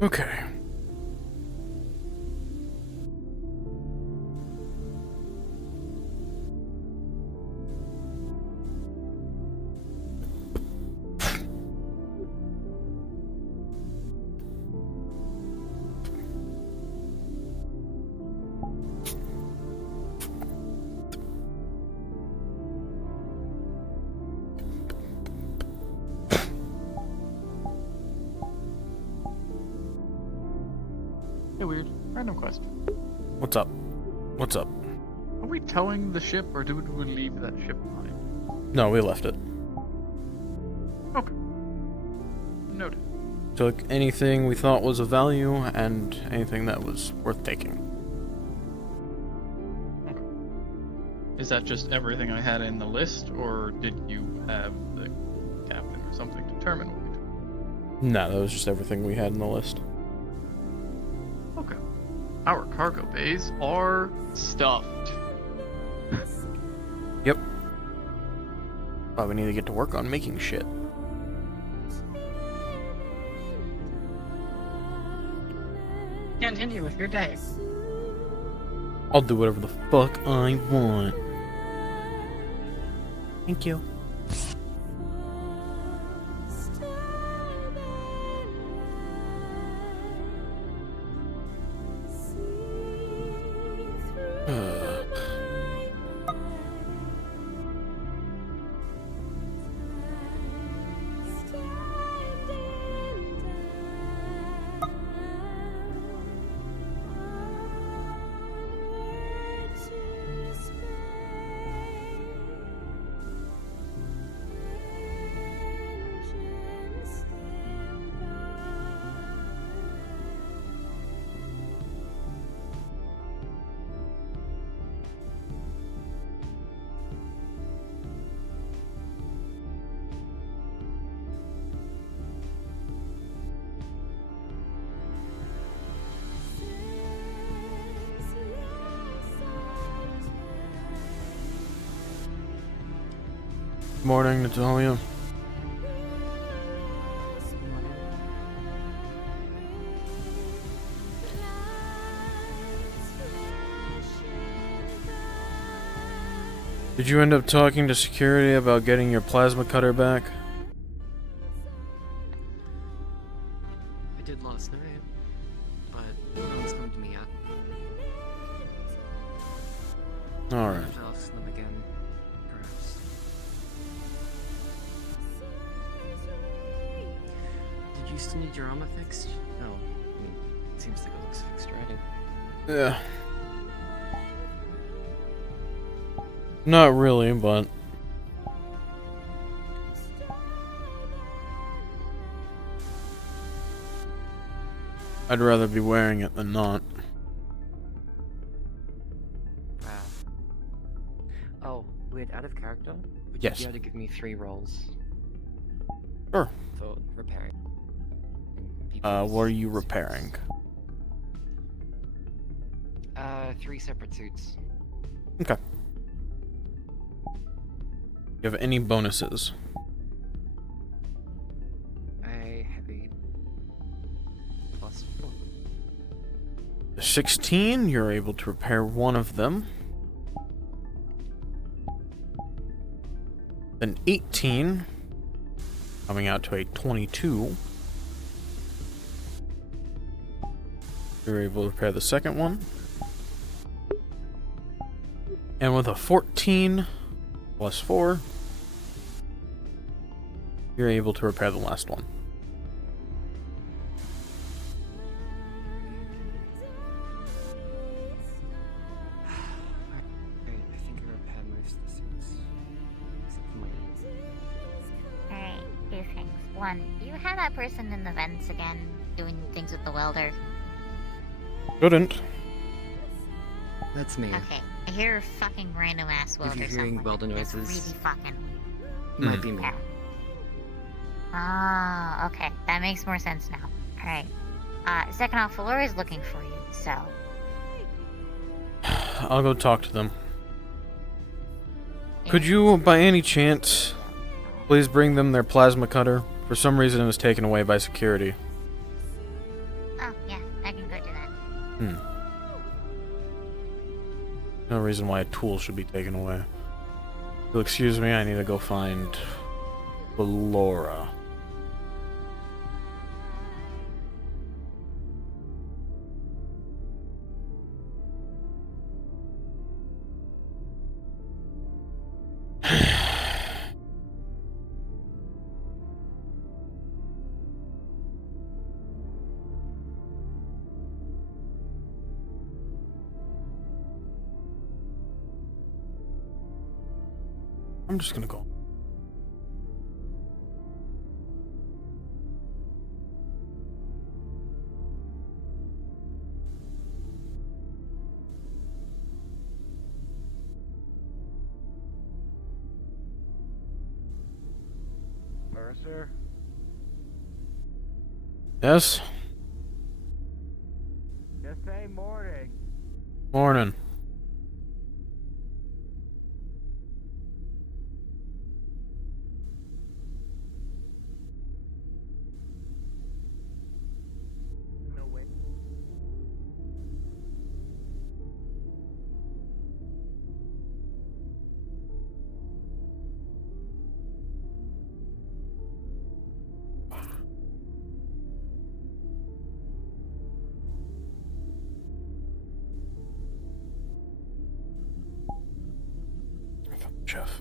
Okay. Hey, weird. Random question. What's up? What's up? Are we towing the ship, or did we leave that ship behind? No, we left it. Okay. Noted. Took anything we thought was of value and anything that was worth taking. Okay. Is that just everything I had in the list, or did you have the captain or something determine what we took? No, that was just everything we had in the list. Okay. Our cargo bays are stuffed. Yep. But we need to get to work on making shit. Continue with your day. I'll do whatever the fuck I want. Thank you. Morning, Natalia. Did you end up talking to security about getting your plasma cutter back? I did last night, but no one's come to me yet. Alright. I'll ask them again, perhaps. Did you still need your armor fixed? No. I mean, it seems like it looks fixed already. Yeah. Not really, but... I'd rather be wearing it than not. Wow. Oh, wait, out of character? Would Yes. you be able to give me 3 rolls Sure. for repairing? What are you repairing? 3 separate suits. Okay. You have any bonuses? I have a +4. 16, you're able to repair one of them. Then 18, coming out to a 22. You're able to repair the second one. And with a 14 plus 4, you're able to repair the last one. Great, I think I repaired most of the suits. Except for my Alright, 2 things. 1, you had that person in the vents again, doing things with the welder. Couldn't. That's me. Okay, I hear a fucking random ass welder you're hearing somewhere. welder It's noises- really fucking weird. Might be me. Yeah. Ah, okay, that makes more sense now. Alright. Second off, Valoria's looking for you, so... I'll go talk to them. Could you, by any chance, please bring them their plasma cutter? For some reason it was taken away by security. No reason why a tool should be taken away. If you'll excuse me, I need to go find Laura. I'm just gonna go. Mercer? Yes? Just say morning. Morning. No way. Chef.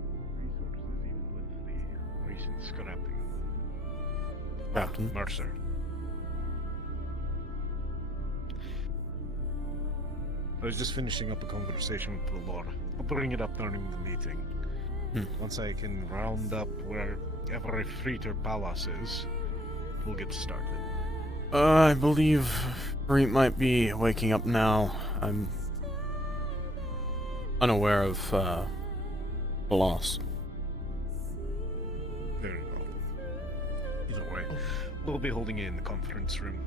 Resources even with the recent scrapping. Captain. Mercer. I was just finishing up a conversation with the Lord. I'll bring it up during the meeting. Once I can round up wherever Fritter Palace is, we'll get started. I believe Reet might be waking up now. I'm unaware of the loss. Very well. Either way, we'll be holding it in the conference room.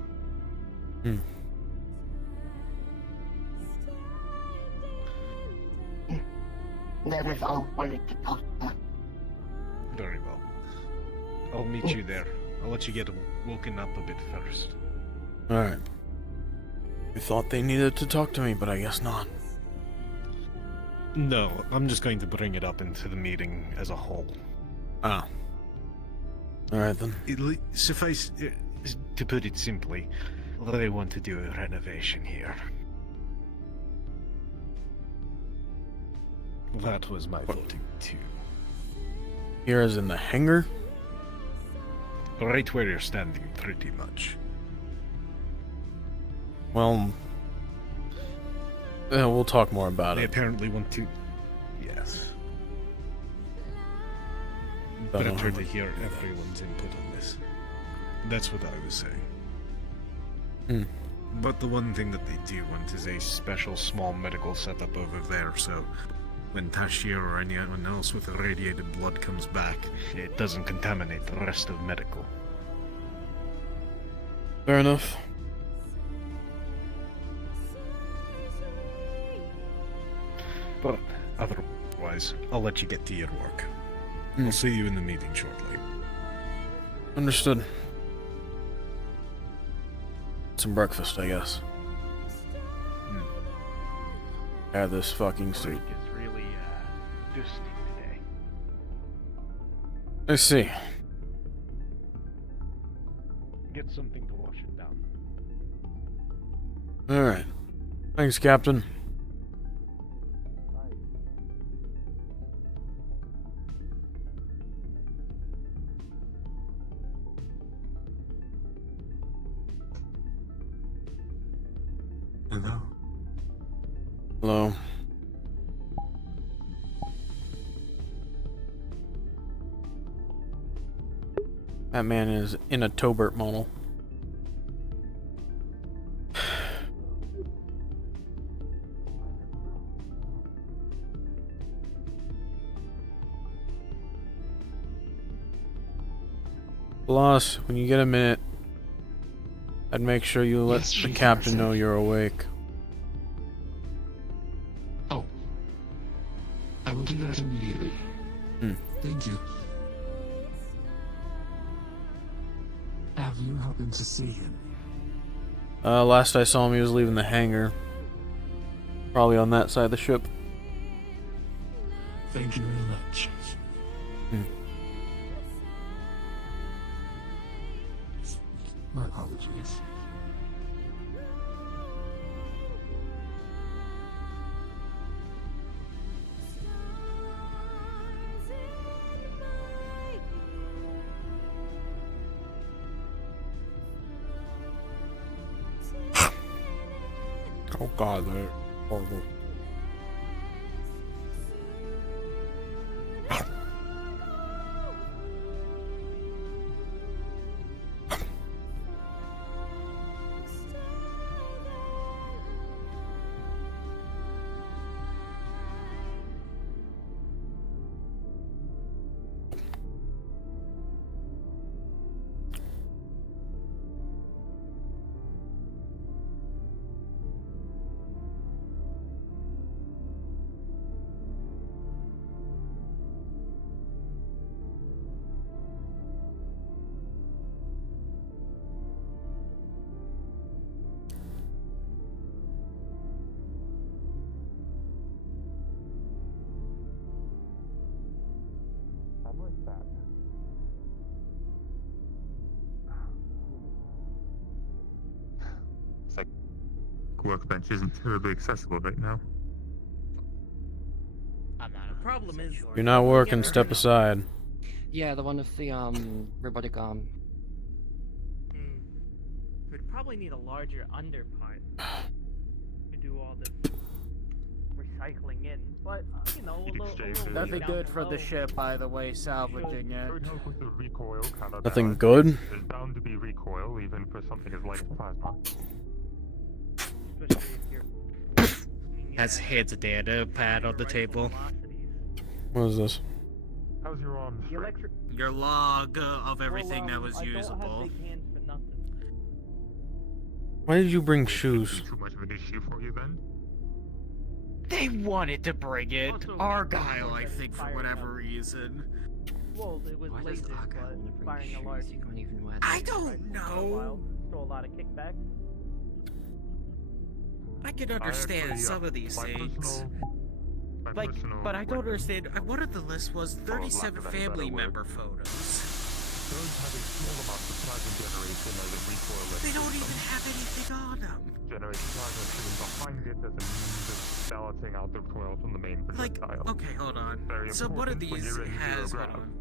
Never all wanted to talk about. Very well. I'll meet you there. I'll let you get woken up a bit first. Alright. I thought they needed to talk to me, but I guess not. No, I'm just going to bring it up into the meeting as a whole. Ah. Alright then. Suffice to put it simply, they want to do a renovation here. That was my voting too. Here as in the hangar? Right where you're standing, pretty much. Well, we'll talk more about They it. apparently want to... Yes. Don't know Better how to much- hear everyone's input on this. That's what I was saying. But the one thing that they do want is a special small medical setup over there, so when Tashir or anyone else with irradiated blood comes back, it doesn't contaminate the rest of medical. Fair enough. But otherwise, I'll let you get to your work. I'll see you in the meeting shortly. Understood. Some breakfast, I guess. Have this fucking suit. It's really, dusty today. I see. get something to wash it down. Alright. Thanks, Captain. Hello. Hello. That man is in a Tobert model. Boss, when you get a minute, I'd make sure you let Yes, the Chief captain Master. know you're awake. Oh. I will do that immediately. Thank you. Have you happened to see him? Last I saw him, he was leaving the hangar. Probably on that side of the ship. Thank you very much. My apologies. Oh god, they're horrible. I like that. It's like workbench isn't terribly accessible right now. I'm not a problem is You're not working, step aside. Yeah, the one with the robotic We'd probably need a larger under part to do all this recycling in, but you know, Nothing good for the ship, by the way, salvaging it. Could help with the recoil counterbalance. Nothing good? There's bound to be recoil, even for something as light as plasma. Especially if you're Hands a data pad on the table. What is this? How's your arm The strength? electric. Your log of everything that was I don't usable. have big hands for nothing. Why did you bring Would it shoes? be too much of an issue for you then? They wanted to bring it. Also, Argyle, I that's think, for firing whatever up. reason. Well, it was Why does laser, Argyle only but bring firing a shoes? large. You can't even wear I them. don't rifle for a know. while, stole a lot of kickbacks. I can understand actually, some of these my things. personal But I don't weapon understand. One of the list was For lack of 37 any better family word. member photos. does have a small amount of plasma generation as a recoil They don't system. even have anything on them. Generates plasma stream behind it as a means of balancing out the recoil from the main Like, projectile. okay, hold on. Very So one of important when these you're in has, zero hold grav. on.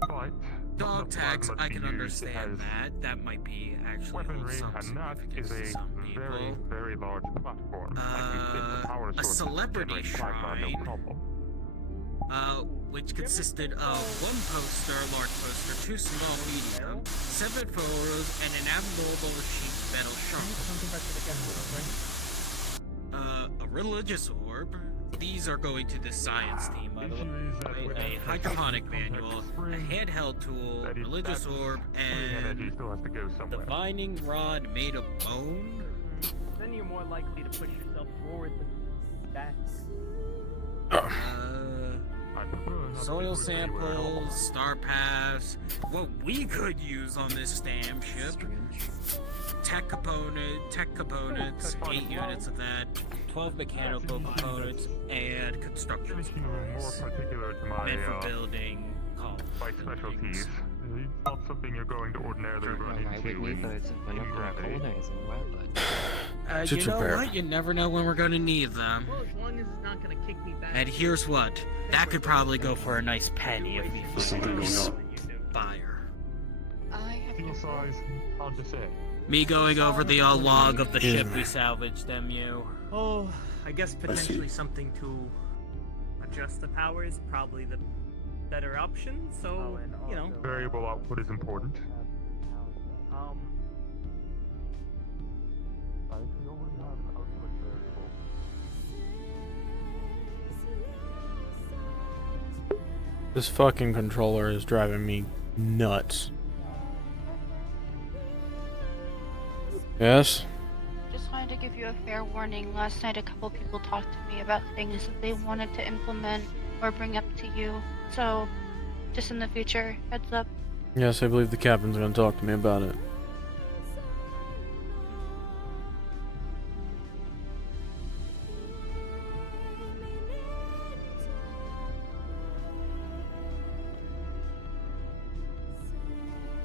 But Dog not tags, enough plasma I to can be used. It understand has that. That might be actually weaponry, some and that is significance to a some very, people. very large platform. I can fit the power A sources to celebrity generate plasma, shrine. no problem. Which consisted of one poster, large poster, two small, medium, 7 photos, and an abnormal sheet metal shark. A religious orb. These are going to the science team, by the Issue is that way. without A such hydroponic contact manual, a spring, handheld tool, that is- religious that orb, spring energy and still has to go somewhere. divining rod made of bone. Then you're more likely to push yourself forward than back. I prefer not Soil to put it anywhere at all. samples, star paths, what we could use on this damn ship. Tech components, 8 units of that, 12 mechanical components, and construction Getting more supplies. particular to Meant for my building columns and specialties. things. It's not something you're going to ordinarily run I would into need in, those if we're not gravity. colonizing wetlands. Should You know prepare. what? You never know when we're gonna need them. Well, as long as it's not gonna kick me back. And here's what. That could probably go for a nice penny if we There's something going on. fire. Single size, hard to say. Me going over the log of the ship we salvaged, MU. Oh, I guess potentially something to adjust the power is probably the better option, so, you know. Variable output is important. I actually already have an output variable. This fucking controller is driving me nuts. Yes? Just wanted to give you a fair warning. Last night a couple people talked to me about things that they wanted to implement or bring up to you. So, just in the future, heads up. Yes, I believe the captain's gonna talk to me about it.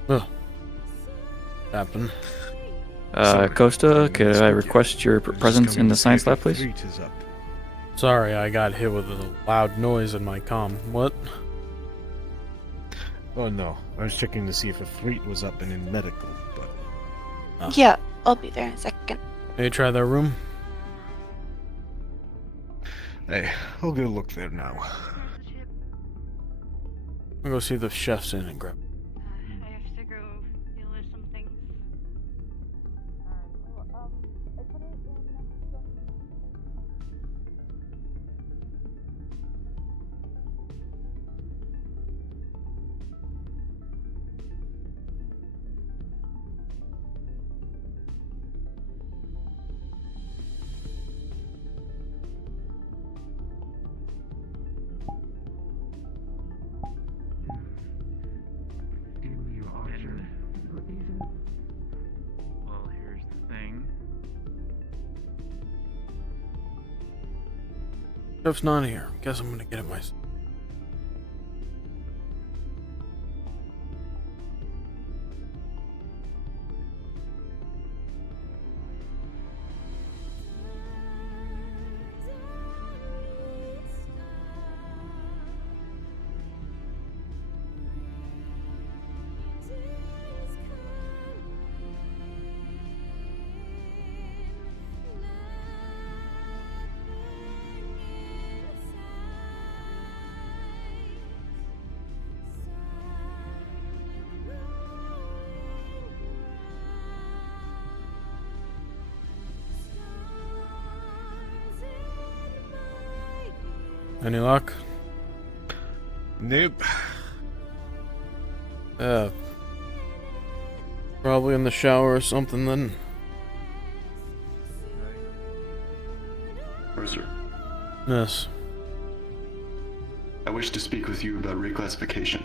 Ugh. Captain. Costa, could I request your presence in the science lab, please? Sorry, I got hit with a loud noise in my comm. What? Oh no, I was checking to see if a fleet was up and in medical, but... Yeah, I'll be there in a second. Hey, try that room? Hey, I'll go look there now. I'll go see if the chef's in and grab. I have to go deal with some things. Well, here's the thing. Chef's not here. Guess I'm gonna get it myself. Any luck? Nope. Probably in the shower or something then. Mercer, Yes. I wish to speak with you about reclassification.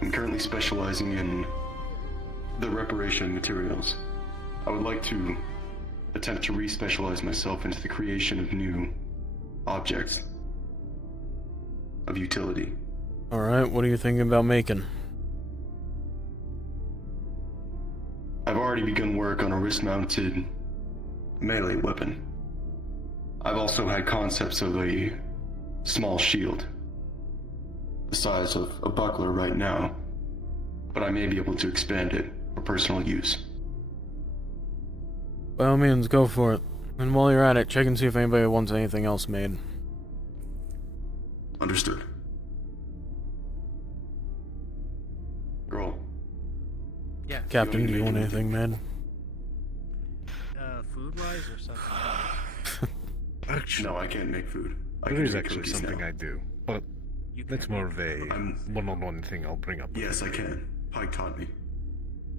I'm currently specializing in the reparation of materials. I would like to attempt to re-specialize myself into the creation of new objects of utility. Alright, what are you thinking about making? I've already begun work on a wrist-mounted melee weapon. I've also had concepts of a small shield, the size of a buckler right now, but I may be able to expand it for personal use. By all means, go for it. And while you're at it, check and see if anybody wants anything else made. Understood. Girl. Yeah. Captain, do you want anything made? Food-wise or something else? Actually, No, I can't make food. I there can is make actually cookies something now. I do, but that's more of a one-on-one thing I'll bring up. Yes, I can. Pike taught me.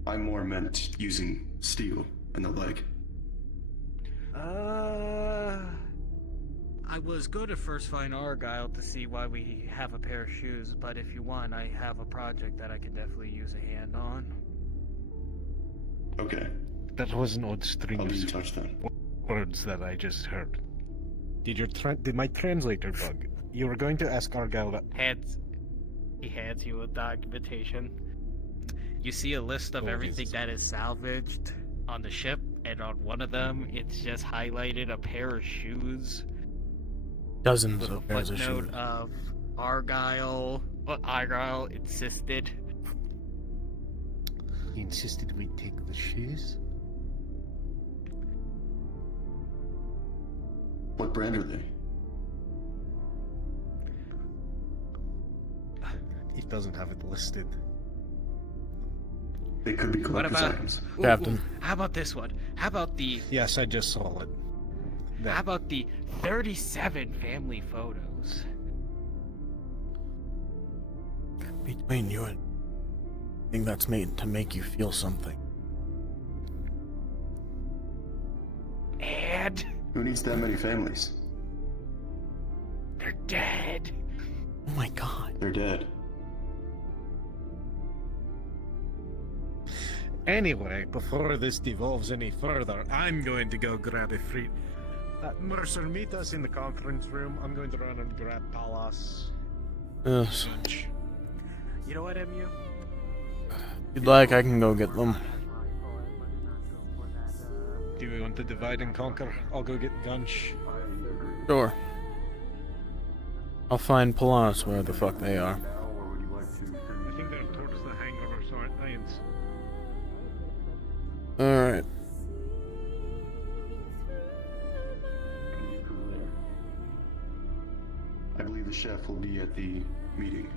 I'm more meant using steel and the like. I was going to first find Argyle to see why we have a pair of shoes, but if you want, I have a project that I could definitely use a hand on. Okay. That was an odd string I'll of be in touch then. words that I just heard. Did my translator bug? You were going to ask Argyle that... Hands. He hands you a documentation. You see a list of everything that is salvaged on the ship, and on one of them, it's just highlighted a pair of shoes. Dozens With of a pairs of footnote shoes. of Argyle insisted. He insisted we take the shoes? What brand are they? It doesn't have it listed. They could be What collector's about items. Captain. How about this one? How about the Yes, I just saw it. How about the 37 family photos? Between you and I think that's made to make you feel something. And Who needs that many families? they're dead. Oh my god. They're dead. Anyway, before this devolves any further, I'm going to go grab a free... Mercer, meet us in the conference room. I'm going to run and grab Palas. Yes. You know what, MU? If you'd like, I can go get them. Do we want to divide and conquer? I'll go get Gunch. Sure. I'll find Palas where the fuck they are. I think they're towards the hangover science. Alright. I believe the chef will be at the meeting.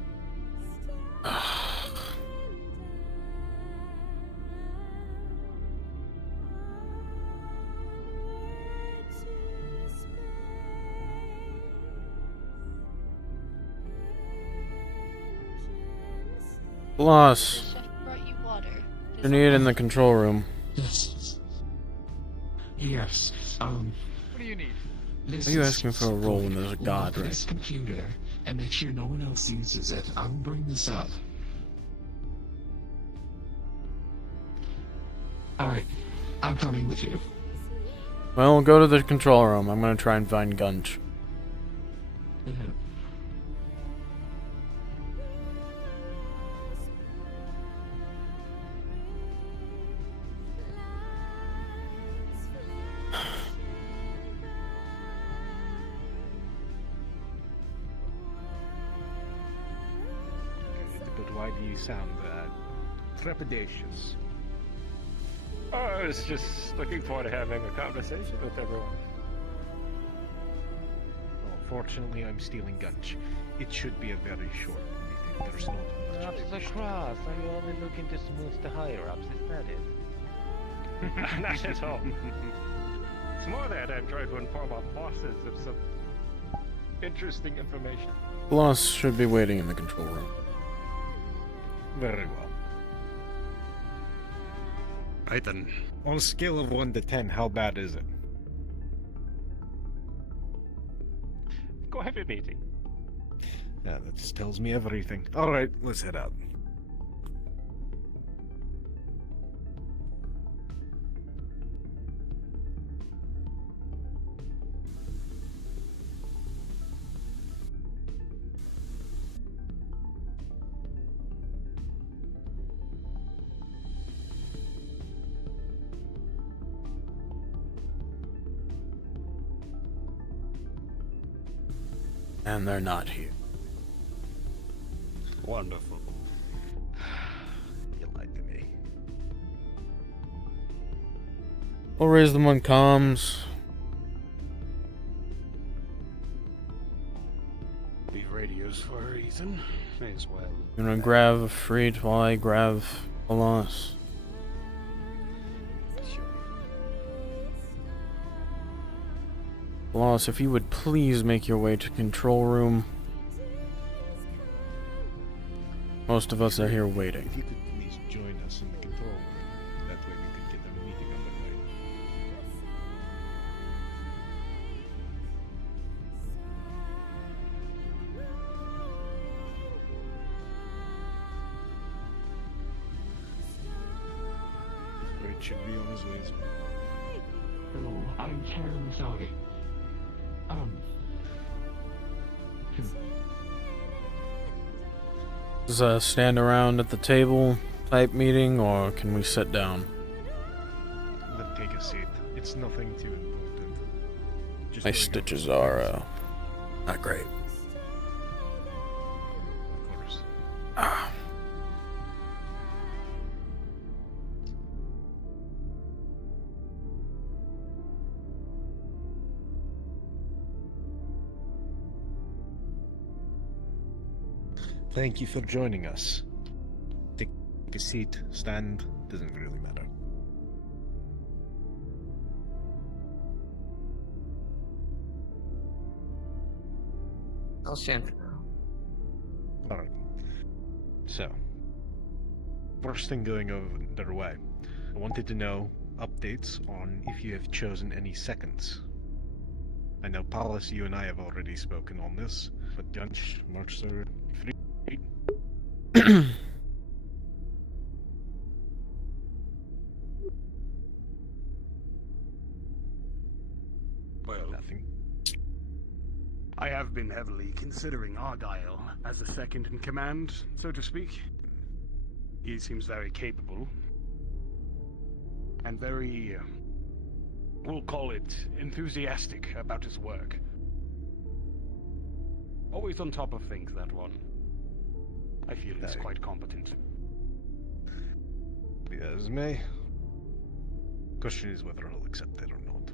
Palas, Chef brought you water. you need it in the control room. Yes. Yes. What do you need? Why are you asking for a role when there's a god, Look at right? this computer and make sure no one else uses it. I'll bring this up. Alright, I'm coming with you. Well, go to the control room. I'm gonna try and find Gunch. But why do you sound trepidatious? Oh, I was just looking forward to having a conversation with everyone. Well, fortunately, I'm stealing Gunch. It should be a very short meeting. There's not much. Up the cross. Are you only looking to smooth the higher ups? Is that it? Not at all. It's more that I'm trying to inform our bosses of some interesting information. Palas should be waiting in the control room. Very well. Right then. On a scale of 1 to 10, how bad is it? Go have your meeting. Yeah, that just tells me everything. Alright, let's head out. And they're not here. Wonderful. You lied to me. We'll raise them on comms. Leave radios for a reason. May as well. I'm gonna grab a Freed while I grab Palas. Palas, if you would please make your way to control room. Most of us are here waiting. If you could please join us in the control room. That way we could get the meeting underway. It should be on his way as well. Hello, I'm Karen Saudi. Is stand around at the table type meeting, or can we sit down? Let's take a seat. It's nothing too important. Just My going over stitches some are things. not great. Of course. Thank you for joining us. Take a seat, stand, doesn't really matter. I'll stand for now. Alright. So, first thing going underway, I wanted to know updates on if you have chosen any seconds. I know, Paulus, you and I have already spoken on this, but Judge, Mercer, free. Well, Nothing. I have been heavily considering Argyle as a second in command, so to speak. He seems very capable. And very, we'll call it, enthusiastic about his work. Always on top of things, that one. I feel he's quite competent. As may. Question is whether he'll accept it or not.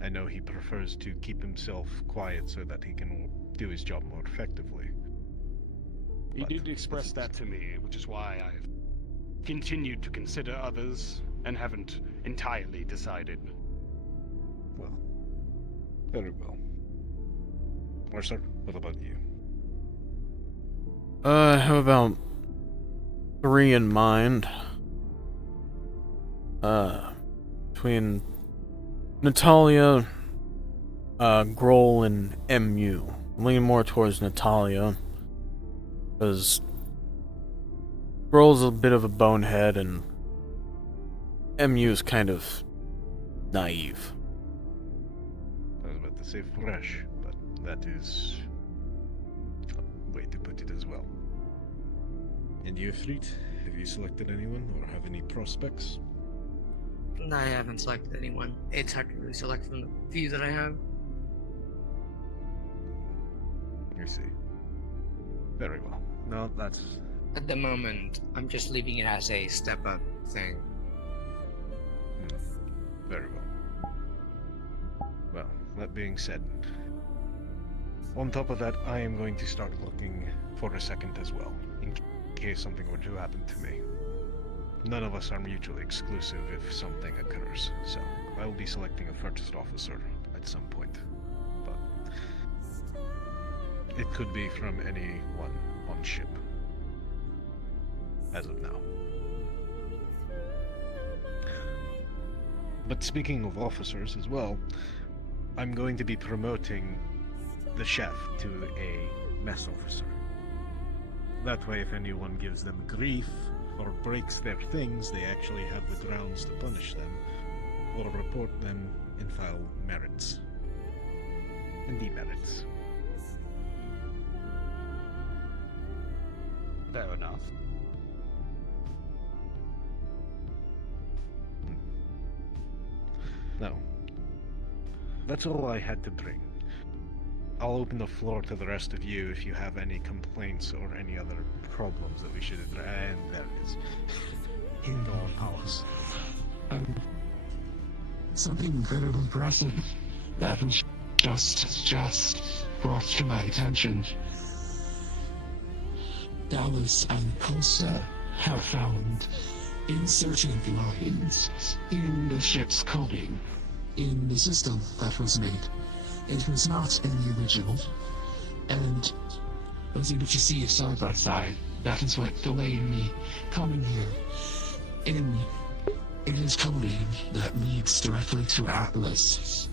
I know he prefers to keep himself quiet so that he can do his job more effectively. He did express that to me, which is why I've continued to consider others and haven't entirely decided. Well, very well. Mercer, what about you? I have about 3 in mind. Between Natalia, Grohl, and MU. I'm leaning more towards Natalia, because Grohl's a bit of a bonehead, and MU's kind of naive. I was about to say fresh, but that is a way to put it as well. And you, Fleet, have you selected anyone or have any prospects? I haven't selected anyone. It's hard to really select from the few that I have. You see. Very well. No, that's... At the moment, I'm just leaving it as a step-up thing. Very well. Well, that being said, on top of that, I am going to start looking for a second as well, in case something were to happen to me. None of us are mutually exclusive if something occurs, so I will be selecting a first officer at some point. But it could be from anyone on ship. As of now. But speaking of officers as well, I'm going to be promoting the chef to a mess officer. That way, if anyone gives them grief or breaks their things, they actually have the grounds to punish them, or report them and file merits and demerits. Fair enough. No. That's all I had to bring. I'll open the floor to the rest of you if you have any complaints or any other problems that we should address. And there it is. Go on, Paulus. Something incredibly impressive that was just brought to my attention. Dallas and Costa have found inserted lines in the ship's coding in the system that was made. It was not in the original, and I was able to see it side by side. That is what delayed me coming here. It is coding that leads directly to Atlas.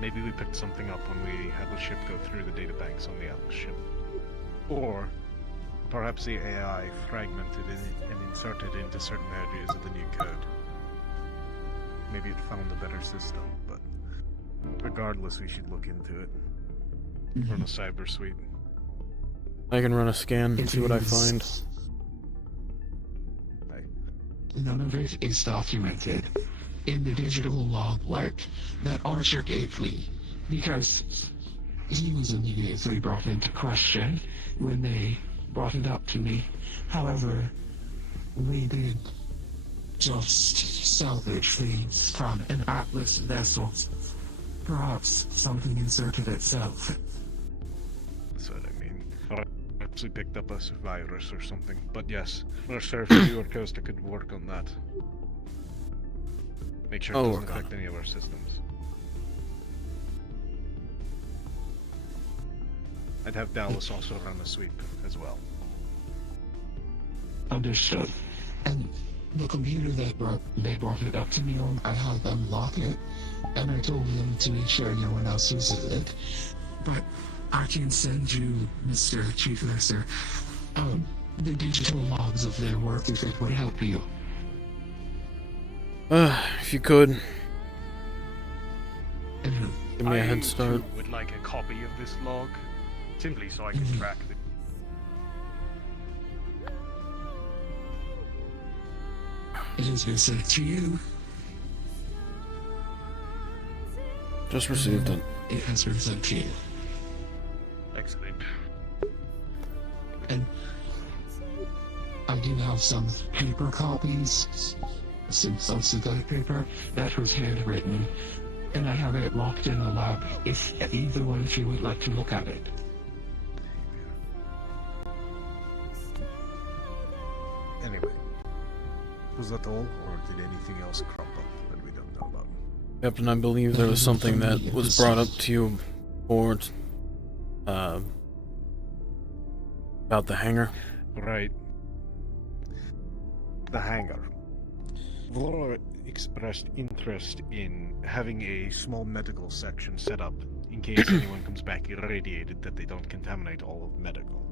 Maybe we picked something up when we had the ship go through the databanks on the Atlas ship. Or perhaps the AI fragmented it and inserted into certain areas of the new code. maybe it found a better system, but regardless, we should look into it. Run a cyber sweep. I can run a scan and see what I find. None of it is documented in the digital logbook that Archer gave me, because he was immediately brought into question when they brought it up to me. However, we did just salvage things from an Atlas vessel. Perhaps something inserted itself. That's what I mean. Perhaps we picked up a virus or something. But yes, Mercer, if you or Costa could work on that. Make sure it doesn't affect any of our systems. I'd have Dallas also run a sweep as well. Understood. And the computer they brought it up to me on, I had them lock it, and I told them to make sure no one else uses it. But I can send you, Mr. Chief Officer, the digital logs of their work if it would help you. If you could. Give me a head start. Too would like a copy of this log, simply so I can track the... It has been sent to you. Just received it. It has been sent to you. Excellent. And I do have some paper copies, some synthetic paper that was handwritten, and I have it locked in the lab if either one of you would like to look at it. Anyway, was that all, or did anything else crop up that we don't know about? Captain, I believe there was something that was brought up to you for about the hangar. Right. The hangar. Vlora expressed interest in having a small medical section set up in case anyone comes back irradiated, that they don't contaminate all of medical.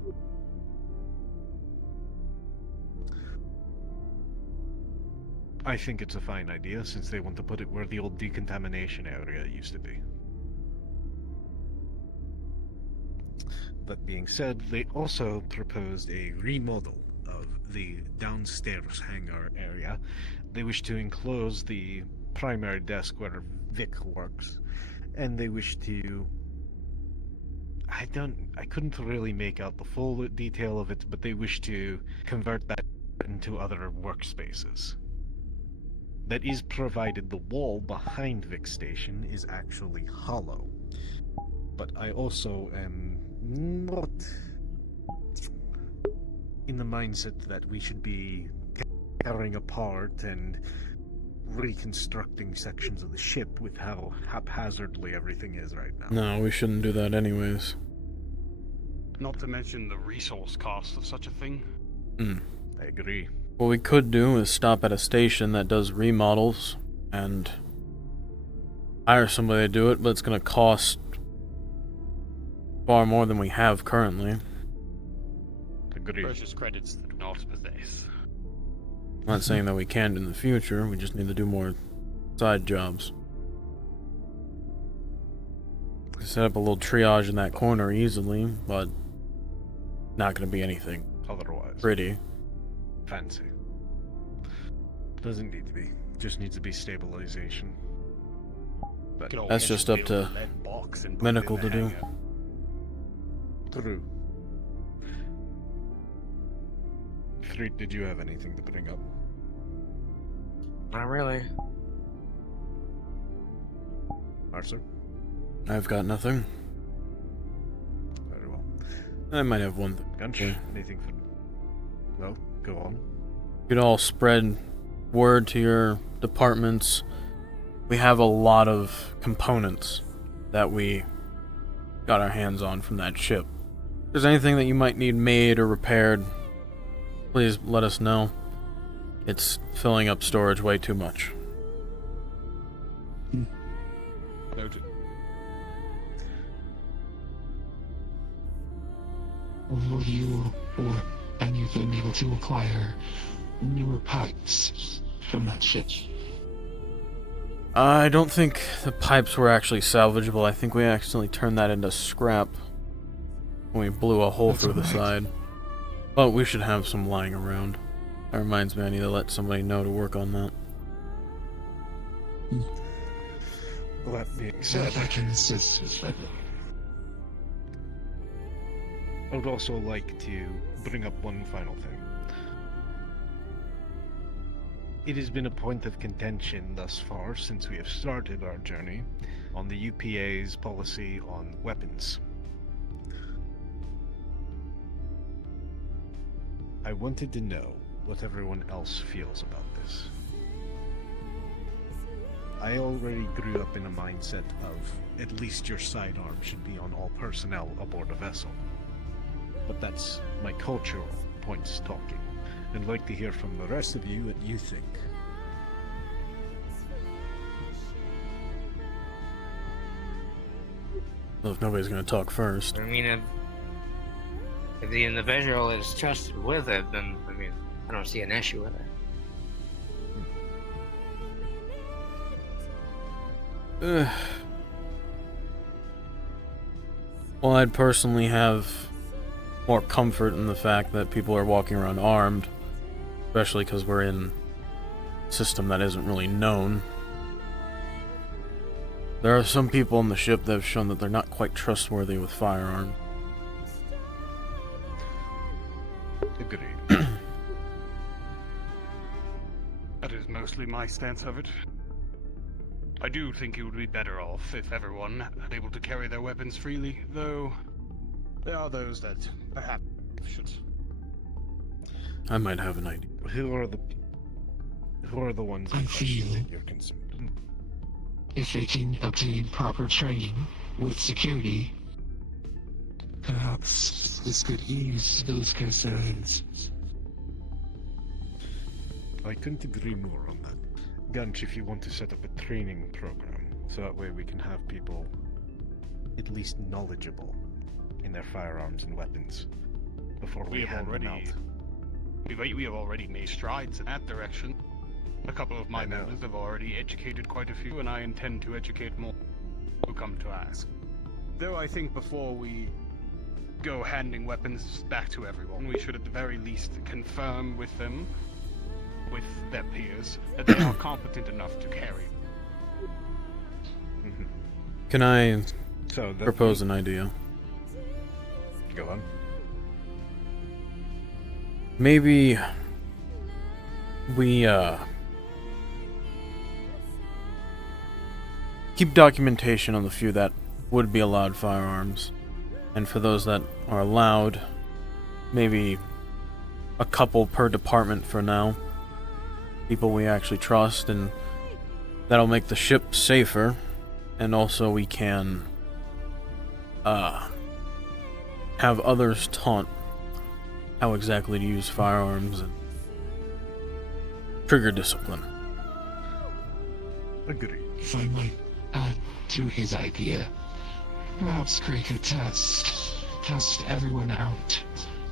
I think it's a fine idea, since they want to put it where the old decontamination area used to be. That being said, they also proposed a remodel of the downstairs hangar area. They wish to enclose the primary desk where Vic works, and they wish to... I couldn't really make out the full detail of it, but they wish to convert that into other workspaces. That is provided the wall behind Vic's station is actually hollow. But I also am not in the mindset that we should be tearing apart and reconstructing sections of the ship with how haphazardly everything is right now. No, we shouldn't do that anyways. Not to mention the resource cost of such a thing. I agree. What we could do is stop at a station that does remodels and hire somebody to do it, but it's going to cost far more than we have currently. Agreed. Purchase credits do not possess. I'm not saying that we can't in the future, we just need to do more side jobs. Set up a little triage in that corner easily, but not going to be anything otherwise pretty. Fancy. Doesn't need to be. Just needs to be stabilization. But that's just up to medical to do. True. Freak, did you have anything to bring up? Not really. Arthur? I've got nothing. Very well. I might have one thing. Gunch, anything for... No? Go on. You could all spread word to your departments. We have a lot of components that we got our hands on from that ship. If there's anything that you might need made or repaired, please let us know. It's filling up storage way too much. Noted. Will you or any of them able to acquire newer pipes from that ship? I don't think the pipes were actually salvageable. I think we accidentally turned that into scrap when we blew a hole through the side. But we should have some lying around. That reminds me, I need to let somebody know to work on that. Well, that being said, I can assist with that. I would also like to bring up one final thing. It has been a point of contention thus far since we have started our journey on the UPA's policy on weapons. I wanted to know what everyone else feels about this. I already grew up in a mindset of at least your sidearm should be on all personnel aboard a vessel. But that's my cultural points talking. I'd like to hear from the rest of you what you think. Well, if nobody's going to talk first. I mean, if the individual is trusted with it, then, I mean, I don't see an issue with it. Well, I'd personally have more comfort in the fact that people are walking around armed, especially because we're in a system that isn't really known. There are some people on the ship that have shown that they're not quite trustworthy with firearms. Agreed. That is mostly my stance of it. I do think it would be better off if everyone had able to carry their weapons freely, though there are those that perhaps should. I might have an idea. Who are the ones I in question feel that you're concerned? if they can obtain proper training with security, perhaps this could ease those concerns. I couldn't agree more on that. Gunch, if you want to set up a training program, so that way we can have people at least knowledgeable in their firearms and weapons before we hand them out. We have already made strides in that direction. A couple of my members have already educated quite a few, and I intend to educate more who come to ask. Though I think before we go handing weapons back to everyone, we should at the very least confirm with them, with their peers, that they are competent enough to carry. Can I propose an idea? Go on. Maybe we keep documentation on the few that would be allowed firearms, and for those that are allowed, maybe a couple per department for now. People we actually trust, and that'll make the ship safer, and also we can have others taught how exactly to use firearms and trigger discipline. Agreed. If I might add to his idea, perhaps create a test everyone out,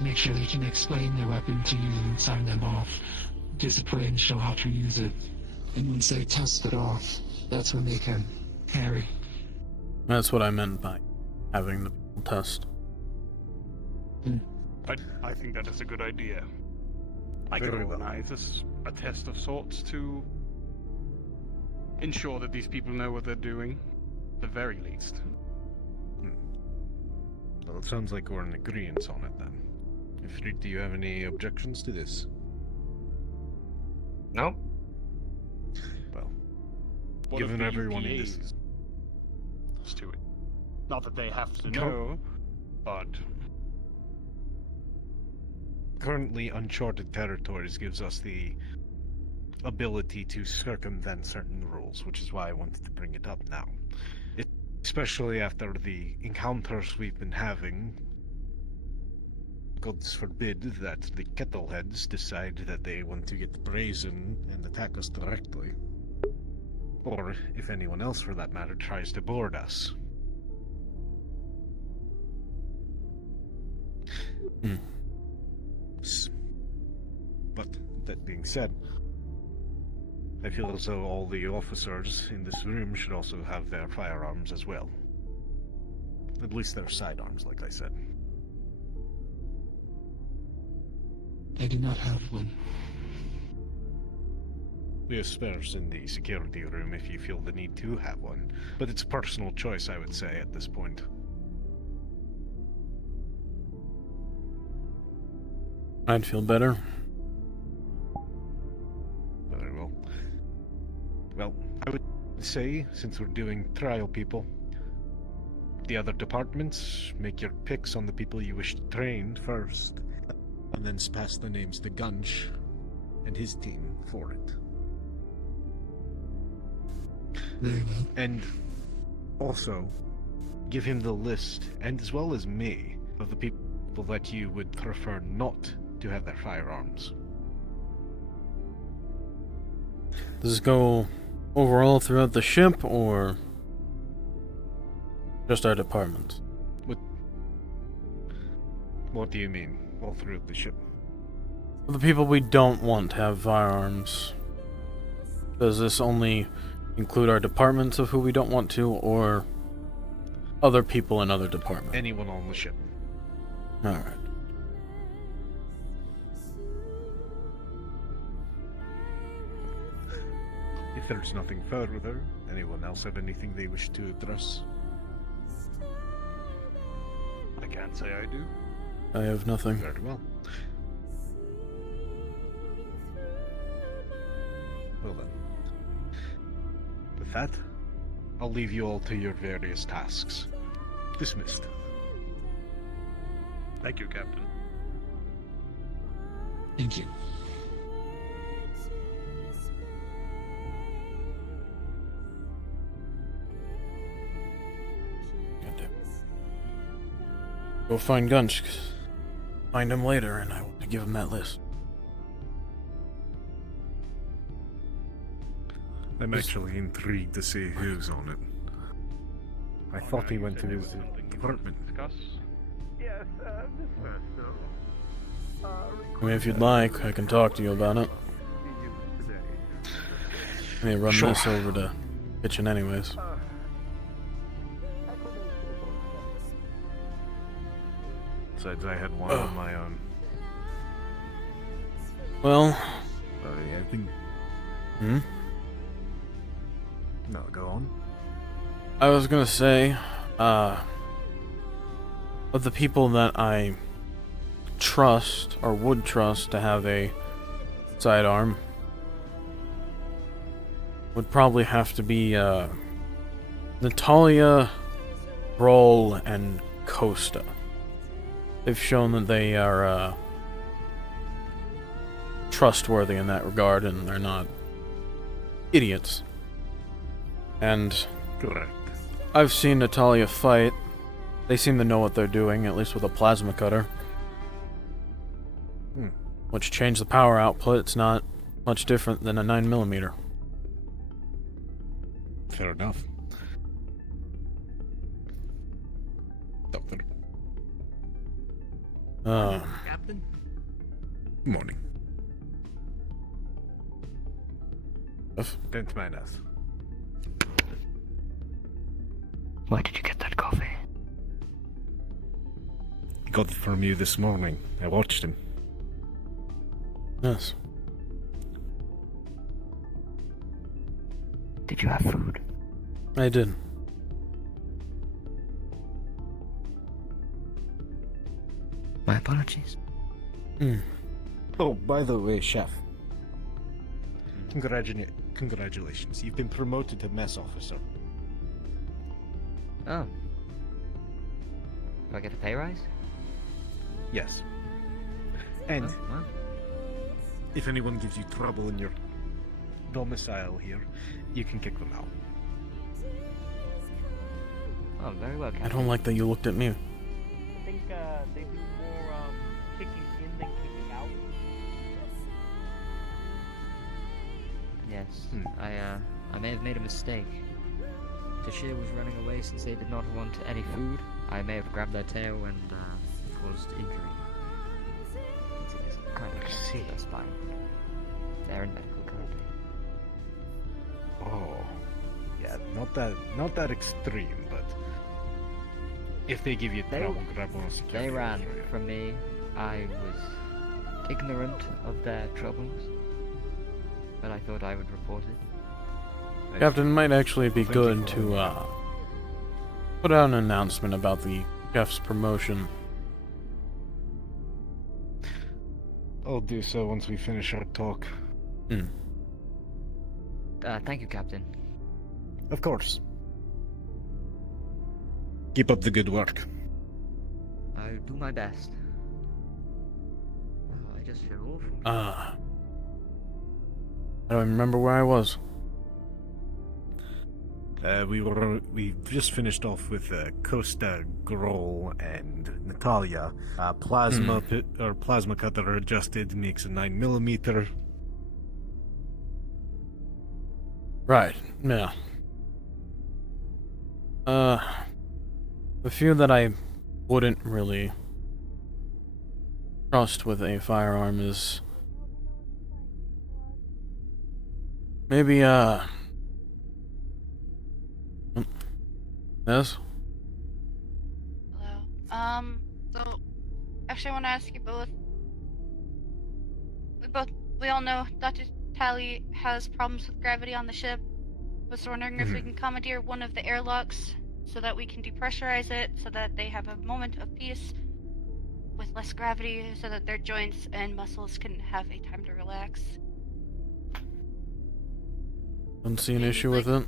make sure they can explain their weapon to you and sign them off, discipline, show how to use it, and once they test it off, that's when they can carry. That's what I meant by having the people test. I think that is a good idea. I could organize a test of sorts to ensure that these people know what they're doing, at the very least. Well, it sounds like we're in agreement on it then. Ifrit, do you have any objections to this? No. Well, What given if the everyone in UPAs this... to it? Not that they have to know, but... Currently, uncharted territories gives us the ability to circumvent certain rules, which is why I wanted to bring it up now. Especially after the encounters we've been having. God forbid that the kettleheads decide that they want to get brazen and attack us directly. Or, if anyone else for that matter tries to board us. But, that being said, I feel as though all the officers in this room should also have their firearms as well. At least their sidearms, like I said. I do not have one. We have spares in the security room if you feel the need to have one, but it's a personal choice, I would say, at this point. I'd feel better. Very well. Well, I would say, since we're doing trial people, the other departments, make your picks on the people you wish to train first, and then pass the names to Gunch and his team for it. And also, give him the list, and as well as me, of the people that you would prefer not to have their firearms. Does this go overall throughout the ship, or just our departments? What do you mean, all throughout the ship? The people we don't want to have firearms. Does this only include our departments of who we don't want to, or other people in other departments? Anyone on the ship. Alright. If there's nothing further, anyone else have anything they wish to address? I can't say I do. I have nothing. Very well. Well then. With that, I'll leave you all to your various tasks. Dismissed. Thank you, Captain. Thank you. Go find Gunch. Find him later, and I will give him that list. I'm actually intrigued to see who's on it. I thought he went to his department. Yes, this first, though. I mean, if you'd like, I can talk to you about it. I may run Sure. this over to kitchen anyways. Besides, I had one on my own. Well... I think... Hmm? No, go on. I was gonna say, of the people that I trust, or would trust to have a sidearm, would probably have to be, Natalia, Roll, and Costa. They've shown that they are, trustworthy in that regard, and they're not idiots. And correct. I've seen Natalia fight. They seem to know what they're doing, at least with a plasma cutter. Which changed the power output. It's not much different than a 9mm. Fair enough. Doctor. Captain? Morning. Don't mind us. Why did you get that coffee? He got it from you this morning. I watched him. Yes. Did you have food? I did. My apologies. Oh, by the way, Chef. Congratulations. You've been promoted to mess officer. Oh. Do I get a pay rise? Yes. And Oh, if anyone gives you trouble in your domicile here, you can kick them out. oh very well, Captain. I don't like that you looked at me. I think they do more kicking in than kicking out. Yes, I may have made a mistake. Tashir was running away since they did not want any food. I may have grabbed their tail and caused injury. It's kind of see. That's fine. They're in medical currently. not that extreme, but if they give you trouble, grab on security. They ran from me. I was ignorant of their troubles, but I thought I would report it. Captain, it might actually be good to put out an announcement about the chef's promotion. I'll do so once we finish our talk. Thank you, Captain. Of course. Keep up the good work. I'll do my best. Oh, I just feel awful. I don't remember where I was. We just finished off with Costa, Groll, and Natalia. Plasma cutter adjusted, makes a 9mm. Right, yeah. The few that I wouldn't really trust with a firearm is maybe, Yes? Hello. So, actually I want to ask you both. We all know Dr. Tally has problems with gravity on the ship. Was wondering if we can commandeer one of the airlocks so that we can depressurize it, so that they have a moment of peace with less gravity, so that their joints and muscles can have a time to relax. Don't see an issue with it.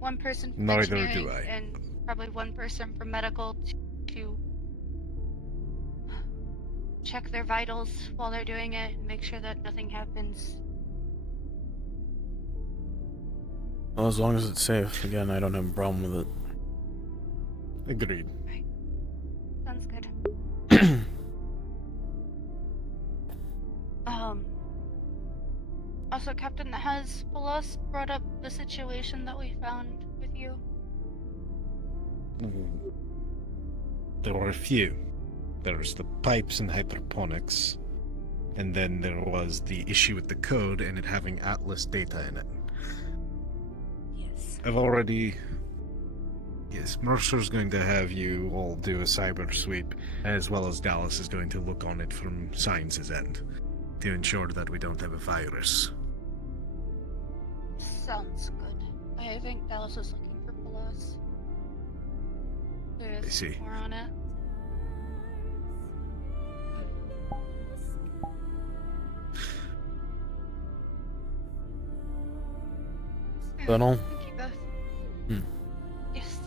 One person from Neither engineering do I. and probably one person from medical to check their vitals while they're doing it and make sure that nothing happens. Well, as long as it's safe. Again, I don't have a problem with it. Agreed. Right. Sounds good. Also, Captain, has Polos brought up the situation that we found with you? There were a few. There was the pipes and hydroponics, and then there was the issue with the code and it having Atlas data in it. Yes. Yes, Mercer's going to have you all do a cyber sweep, as well as Dallas is going to look on it from science's end, to ensure that we don't have a virus. Sounds good. I think Dallas is looking for Polos. I see. More on it. That all? Thank you both. Yes.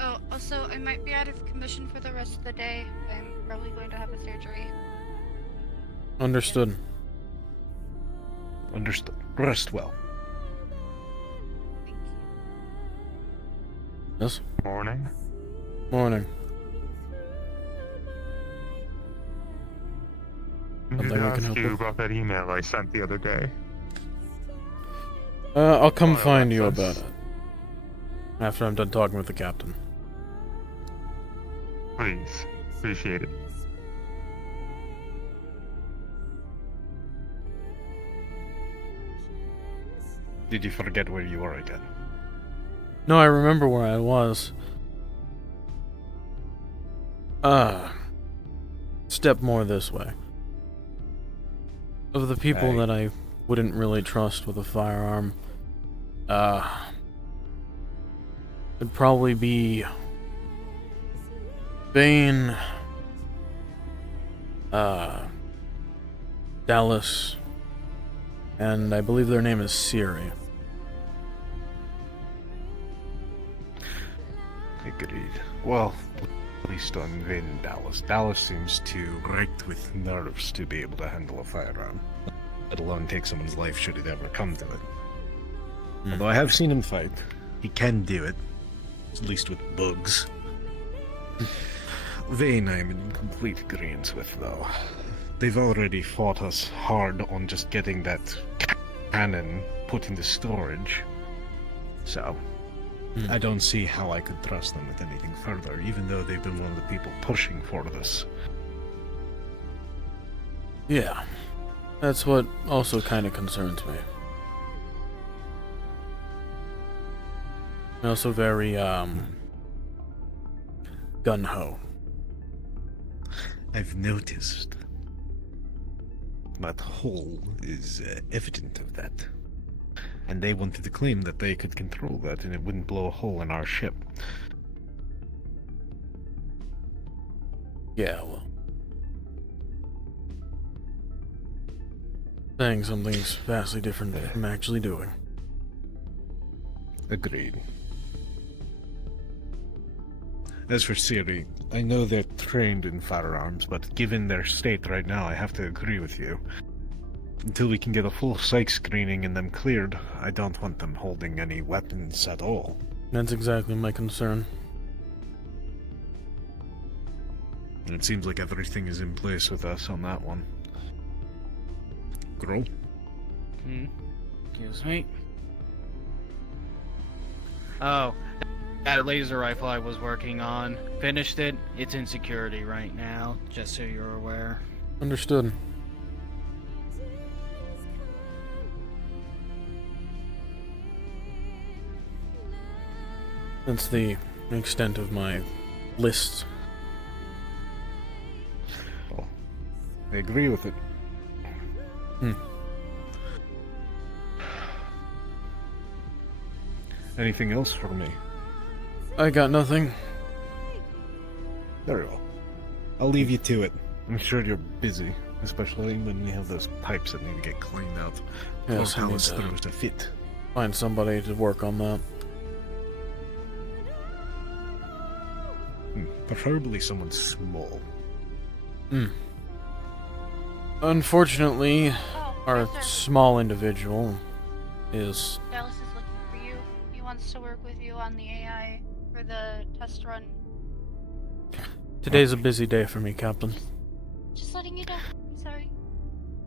Oh, also, I might be out of commission for the rest of the day. I'm probably going to have a surgery. Understood. Understood. Rest well. Thank you. Yes? Morning. Morning. I need Something to I can ask help you with? about that email I sent the other day. I'll come find you access. about it. After I'm done talking with the captain. Please. Appreciate it. Did you forget where you were again? No, I remember where I was. Step more this way. Of the people that I wouldn't really trust with a firearm, it'd probably be Bane, Dallas, and I believe their name is Siri. Agreed. Well, at least on Vin and Dallas. Dallas seems too wrecked with nerves to be able to handle a firearm, let alone take someone's life should it ever come to it. Although I have seen him fight. He can do it, at least with bugs. Vane I'm in complete agreement with, though. They've already fought us hard on just getting that cannon put into storage. So, I don't see how I could trust them with anything further, even though they've been one of the people pushing for this. Yeah, that's what also kind of concerns me. Also very, gun-ho. I've noticed. That hole is evident of that. And they wanted to claim that they could control that and it wouldn't blow a hole in our ship. Yeah, well. Saying something's vastly different from actually doing. Agreed. As for Siri, I know they're trained in firearms, but given their state right now, I have to agree with you. Until we can get a full psych screening and them cleared, I don't want them holding any weapons at all. That's exactly my concern. And it seems like everything is in place with us on that one. Grow? Excuse me. Oh, that laser rifle I was working on. Finished it. It's in security right now, just so you're aware. Understood. That's the extent of my list. Well, I agree with it. Anything else for me? I got nothing. Very well. I'll leave you to it. I'm sure you're busy, especially when we have those pipes that need to get cleaned out. Yes, I need Palace to throws to fit. find somebody to work on that. Preferably someone small. Unfortunately, our small individual is... Dallas is looking for you. He wants to work with you on the AI for the test run. Today's a busy day for me, Captain. Just letting you know. I'm sorry.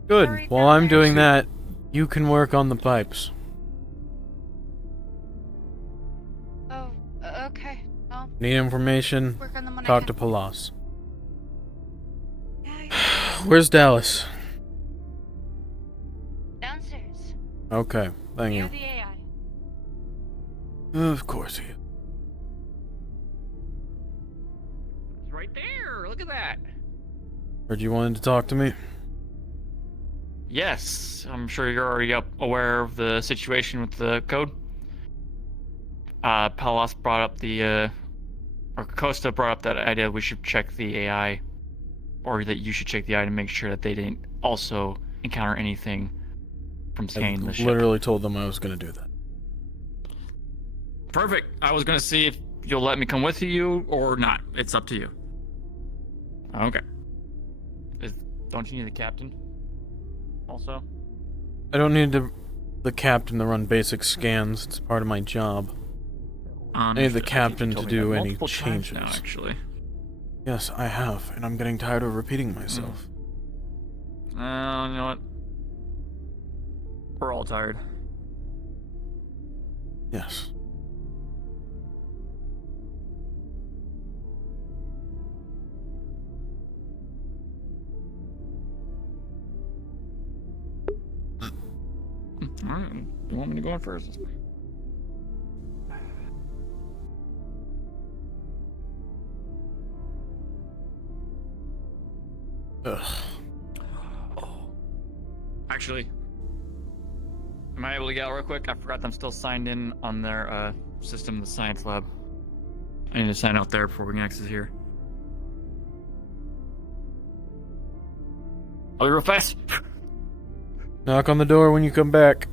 Good. Sorry, While I'm Captain. doing that, you can work on the pipes. Oh, okay. Well, Need information? work on them when I Talk can. to Palas. Where's Dallas? Downstairs. Okay, thank Near you. the AI. Of course he is. It's right there. Look at that. Heard you wanted to talk to me? Yes, I'm sure you're already aware of the situation with the code. Palas brought up or Costa brought up that idea we should check the AI, or that you should check the AI to make sure that they didn't also encounter anything from scanning the I ship. literally told them I was going to do that. Perfect. I was gonna see if you'll let me come with you or not. It's up to you. Okay. Don't you need the captain? Also? I don't need the captain to run basic scans. It's part of my job. I need the captain to do any changes. Now, actually. Yes, I have, and I'm getting tired of repeating myself. You know what? We're all tired. Yes. Alright, you want me to go in first? Ugh. Actually, am I able to get out real quick? I forgot I'm still signed in on their system, the science lab. I need to sign out there before we can access here. I'll be real fast. Knock on the door when you come back.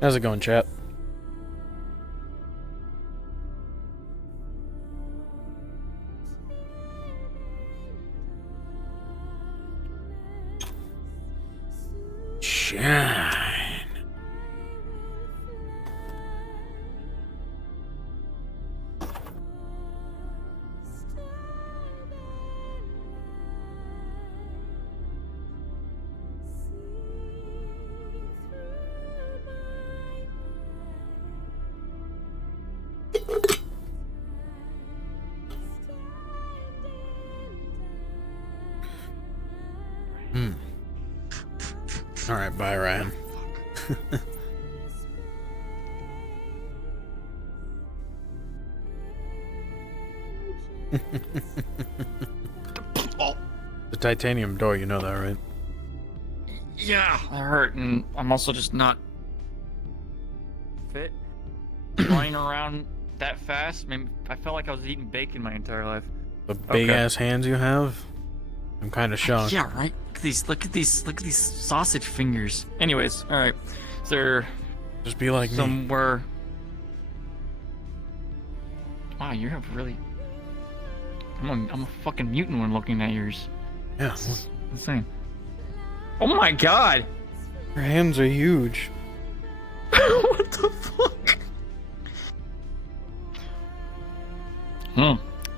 How's it going, chat? Shine. Alright, bye, Ryan. The titanium door, you know that, right? Yeah, I hurt, and I'm also just not fit. Running around that fast, I mean, I felt like I was eating bacon my entire life. The big ass hands you have? I'm kind of shocked. Yeah, right. Look at these sausage fingers. Anyways, all right. Is there just be like somewhere? Me. Wow, you have really. I'm a fucking mutant when looking at yours. Yeah. That's insane. Oh my god! Your hands are huge. What the fuck?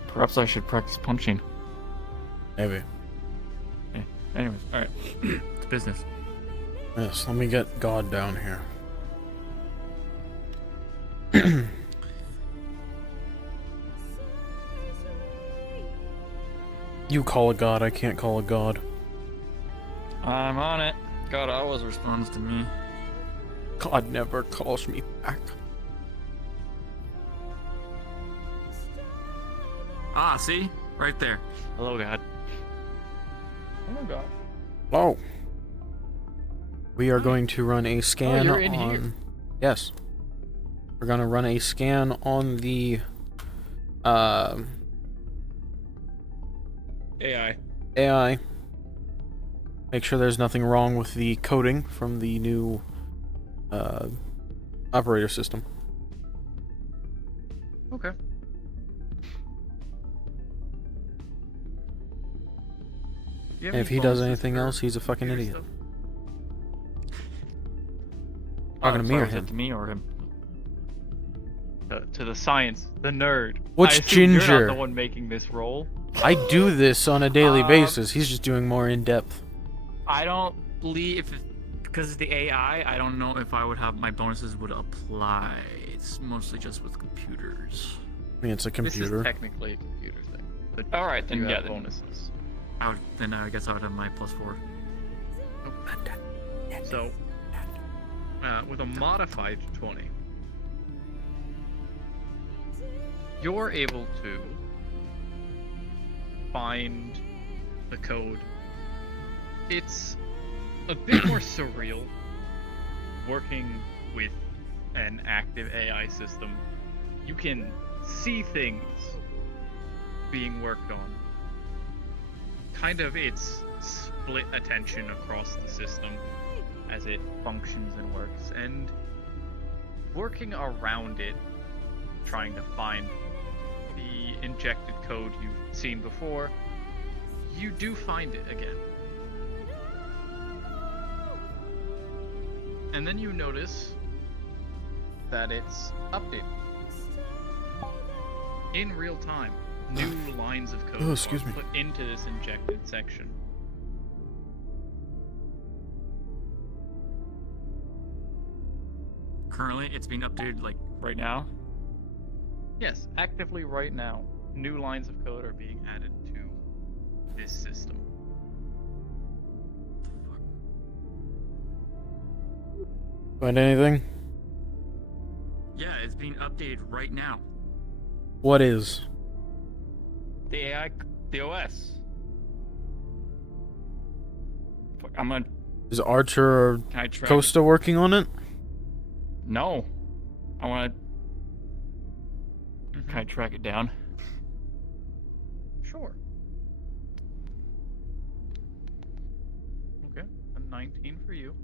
Perhaps I should practice punching. Maybe. Yeah. Anyways, alright. It's business. Yes, let me get God down here. You call a god, I can't call a god. I'm on it. God always responds to me. God never calls me back. Ah, see? Right there. Hello, God. Oh, God. Hello. We are going to run a scan you're in on... here. Yes. We're going to run a scan on the... AI. Make sure there's nothing wrong with the coding from the new operator system. Okay. And if he does anything else, he's a fucking idiot. Talking to me or him? To me or him? To the science, the nerd. What's I assume Ginger? You're not the one making this roll. I do this on a daily basis. He's just doing more in depth. I don't believe because of the AI. I don't know if I would have my bonuses would apply. It's mostly just with computers. I mean, it's a computer. This is technically a computer thing. But all right, then yeah, bonuses. I guess I would have my +4. So, with a modified 20, you're able to find the code. It's a bit more surreal working with an active AI system. You can see things being worked on. Kind of its split attention across the system as it functions and works, and working around it, trying to find the injected code you've seen before, you do find it again. And then you notice that it's updated. In real time, new lines of code are put into this injected section. Currently, it's being updated like right now. Yes, actively right now, new lines of code are being added to this system. Find anything? Yeah, it's being updated right now. What is? The AI, the OS. Fuck, I'm gonna. Is Archer or Can I try Costa working on it? No. I wanna. Can I track it down? Sure. Okay, a 19 for you.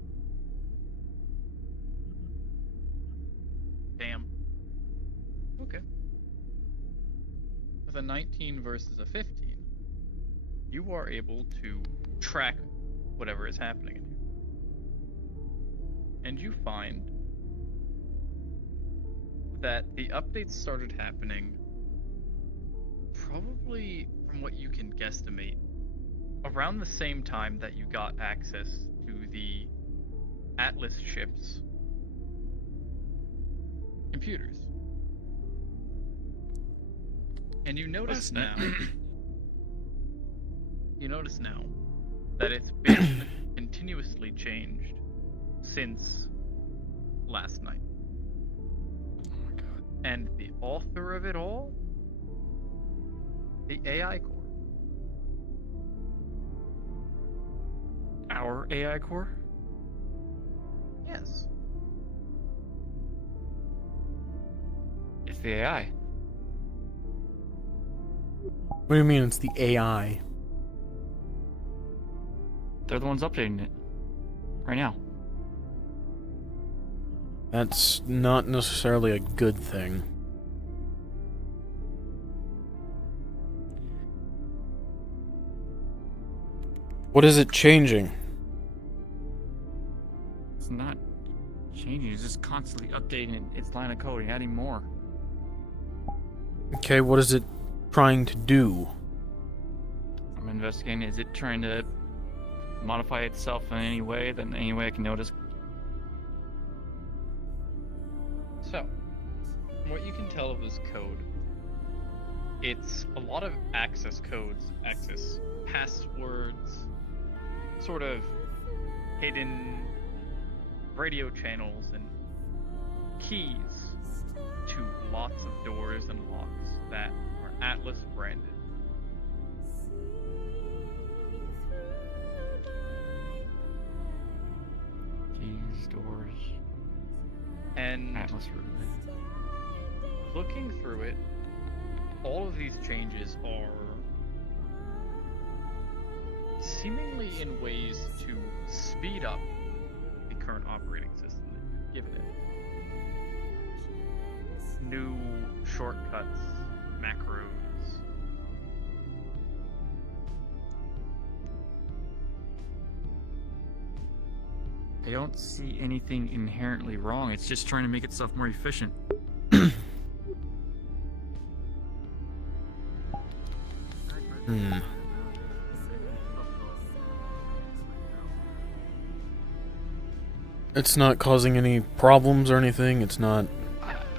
Damn. Okay. With a 19 versus a 15, you are able to track whatever is happening in here. And you find that the updates started happening probably, from what you can guesstimate, around the same time that you got access to the Atlas ship's computers. And you notice now that it's been continuously changed since last night. Oh my god. And the author of it all? The AI core. Our AI core? Yes. It's the AI. What do you mean it's the AI? They're the ones updating it. Right now. That's not necessarily a good thing. What is it changing? It's not changing, it's just constantly updating its line of code and adding more. Okay, what is it trying to do? I'm investigating. Is it trying to modify itself in any way I can notice? So, from what you can tell of this code, it's a lot of access codes, access passwords, sort of hidden radio channels and keys to lots of doors and locks that are Atlas branded. Keys, doors, and Atlas related. Looking through it, all of these changes are seemingly in ways to speed up the current operating system that you've given it. New shortcuts, macros. I don't see anything inherently wrong. It's just trying to make itself more efficient. It's not causing any problems or anything. It's not.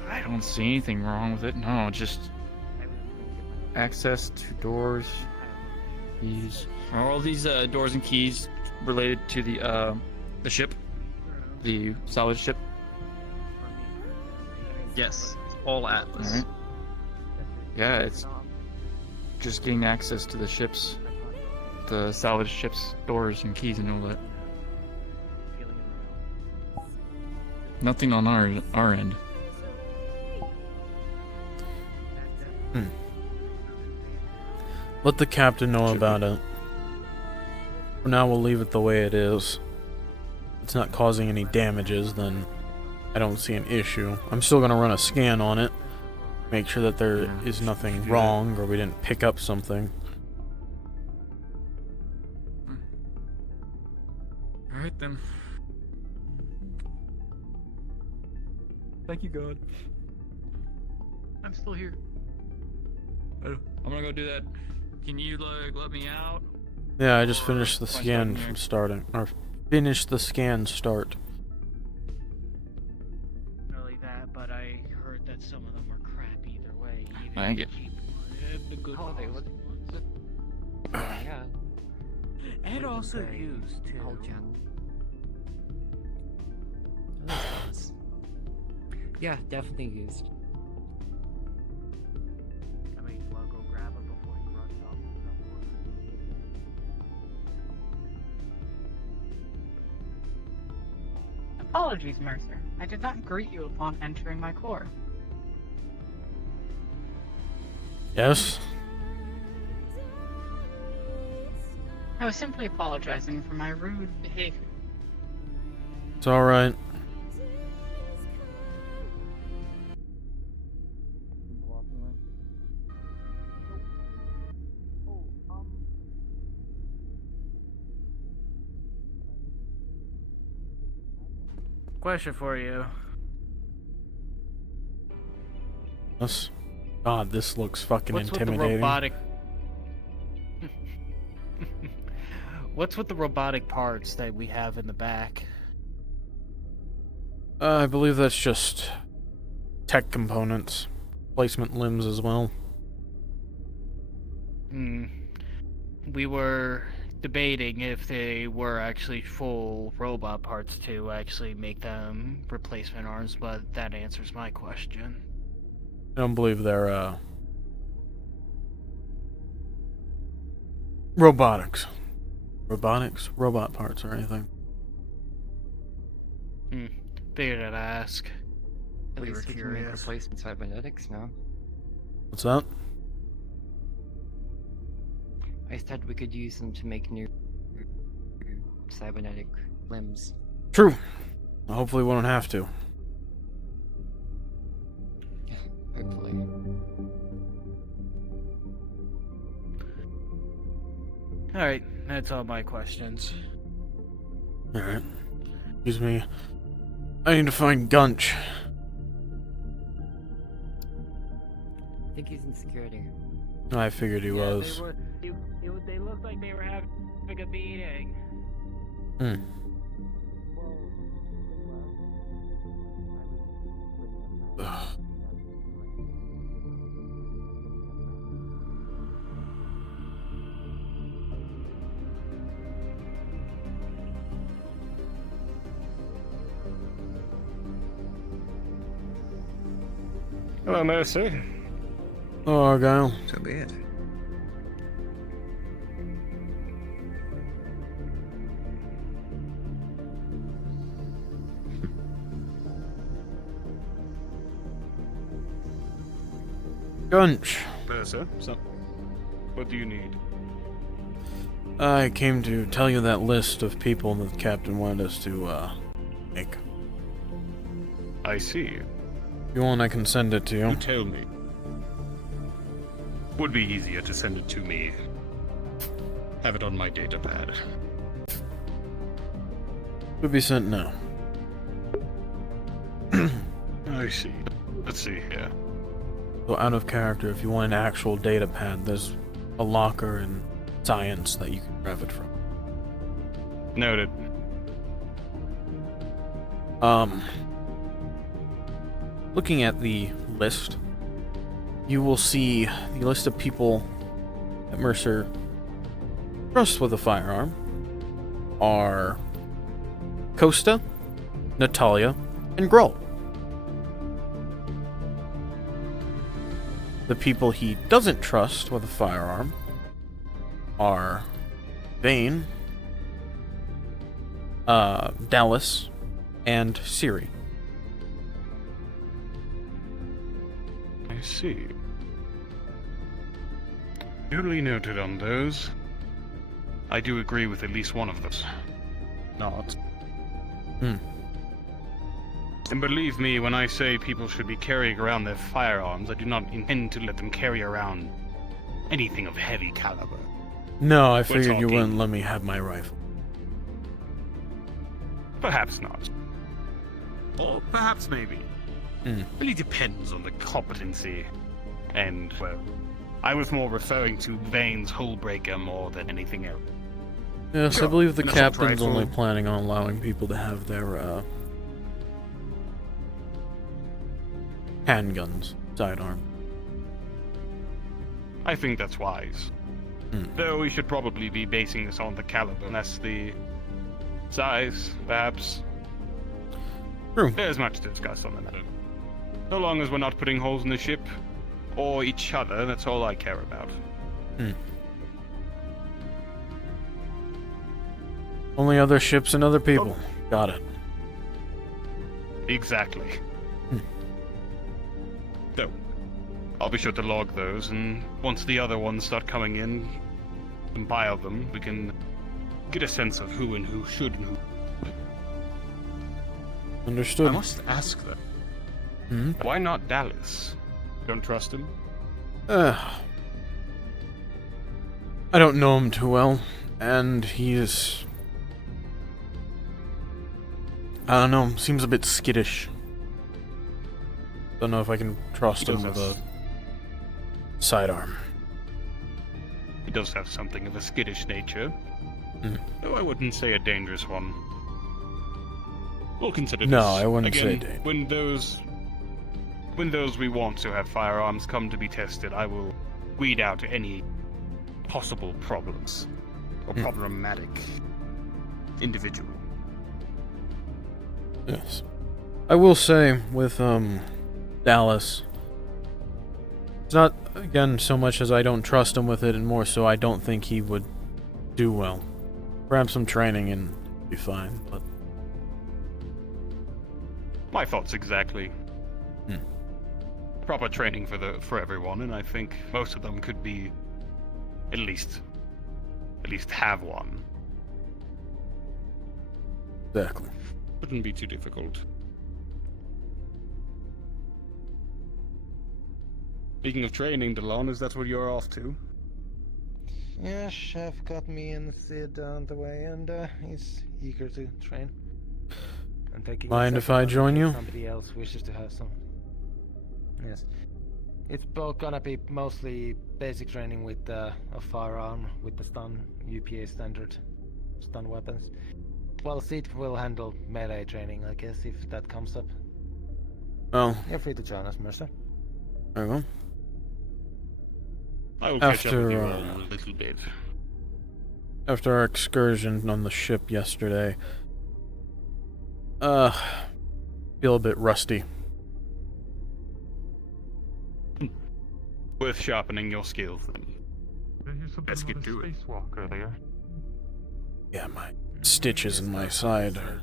I don't see anything wrong with it. No, just access to doors, keys. Are all these doors and keys related to the ship, the salvage ship? Yes, it's all Atlas. All right. Yeah, it's just getting access to the ships, the salvage ship's doors and keys and all that. Nothing on our end. Let the captain know about it. For now, we'll leave it the way it is. If it's not causing any damages, then I don't see an issue. I'm still gonna run a scan on it. Make sure that there is nothing wrong or we didn't pick up something. Alright then. Thank you, God. I'm still here. I'm gonna go do that. Can you let me out? Yeah, I just finished the scan from starting. Or finished the scan start. Not only that, but I heard that some of them were crap either way. Even I get. the good Holiday, ones. Yeah. And also used too. Whole channel. Yeah, definitely used. I mean, well, go grab it before he runs off. Apologies, Mercer. I did not greet you upon entering my core. Yes? I was simply apologizing for my rude behavior. It's alright. Question for you. Yes. God, this looks fucking What's intimidating. with the robotic? What's with the robotic parts that we have in the back? I believe that's just tech components. Placement limbs as well. We were debating if they were actually full robot parts to actually make them replacement arms, but that answers my question. I don't believe they're, robotics, robot parts or anything. Figured I'd ask. At least we can make replacement cybernetics now. What's that? I said we could use them to make new cybernetic limbs. True. Hopefully we won't have to. Yeah, hopefully. Alright, that's all my questions. Alright. Excuse me. I need to find Gunch. I think he's in security. I figured he was. They looked like they were having a meeting. Ugh. Hello, Mercy. Oh, Argyle. So be it. Gunch. Sir, what do you need? I came to tell you that list of people that the captain wanted us to, make. I see. If you want, I can send it to you. You tell me. Would be easier to send it to me. Have it on my data pad. Would be sent now. I see. Let's see here. So out of character, if you want an actual data pad, there's a locker in science that you can grab it from. Noted. Looking at the list, you will see the list of people that Mercer trusts with a firearm are Costa, Natalia, and Grohl. The people he doesn't trust with a firearm are Vane, Dallas, and Siri. I see. Duly noted on those. I do agree with at least one of those. Not. And believe me when I say people should be carrying around their firearms, I do not intend to let them carry around anything of heavy caliber. No, I figured you wouldn't let me have my rifle. Perhaps not. Or perhaps maybe. Really depends on the competency. And, well, I was more referring to Vane's Hullbreaker more than anything else. Yes, Sure, I believe the an assault captain's rifle. only planning on allowing people to have their, handguns, sidearm. I think that's wise. Though we should probably be basing this on the caliber, and that's the size, perhaps. True. There's much to discuss on the matter. So long as we're not putting holes in the ship, or each other, that's all I care about. Only other ships and other people. Got it. Exactly. So, I'll be sure to log those, and once the other ones start coming in, compile them, we can get a sense of who and who should and who. Understood. I must ask though. Why not Dallas? Don't trust him? I don't know him too well, and he's... I don't know, seems a bit skittish. Don't know if I can trust him with a sidearm. He does have something of a skittish nature, though I wouldn't say a dangerous one. We'll consider this. No, I wouldn't say Again, when those we want to have firearms come to be tested, I will weed out any possible problems. or problematic individual. Yes. I will say, with, Dallas, it's not, again, so much as I don't trust him with it, and more so I don't think he would do well. Perhaps some training and be fine, but... My thoughts exactly. Proper training for everyone, and I think most of them could be at least have one. Exactly. Wouldn't be too difficult. Speaking of training, Delon, is that what you're off to? Yeah, Chef got me and Sid on the way, and he's eager to train. I'm taking Mind a if I second join one you? Somebody else wishes to have some. Yes. It's both gonna be mostly basic training with a firearm with the stun UPA standard stun weapons. Well, Sid will handle melee training, I guess, if that comes up. Oh. You're free to join us, Mercer. There we go. I will catch up with you all a little bit. After our excursion on the ship yesterday, feel a bit rusty. Worth sharpening your skills, then. Let's get to it. Spacewalk earlier. Yeah, my stitches in my side are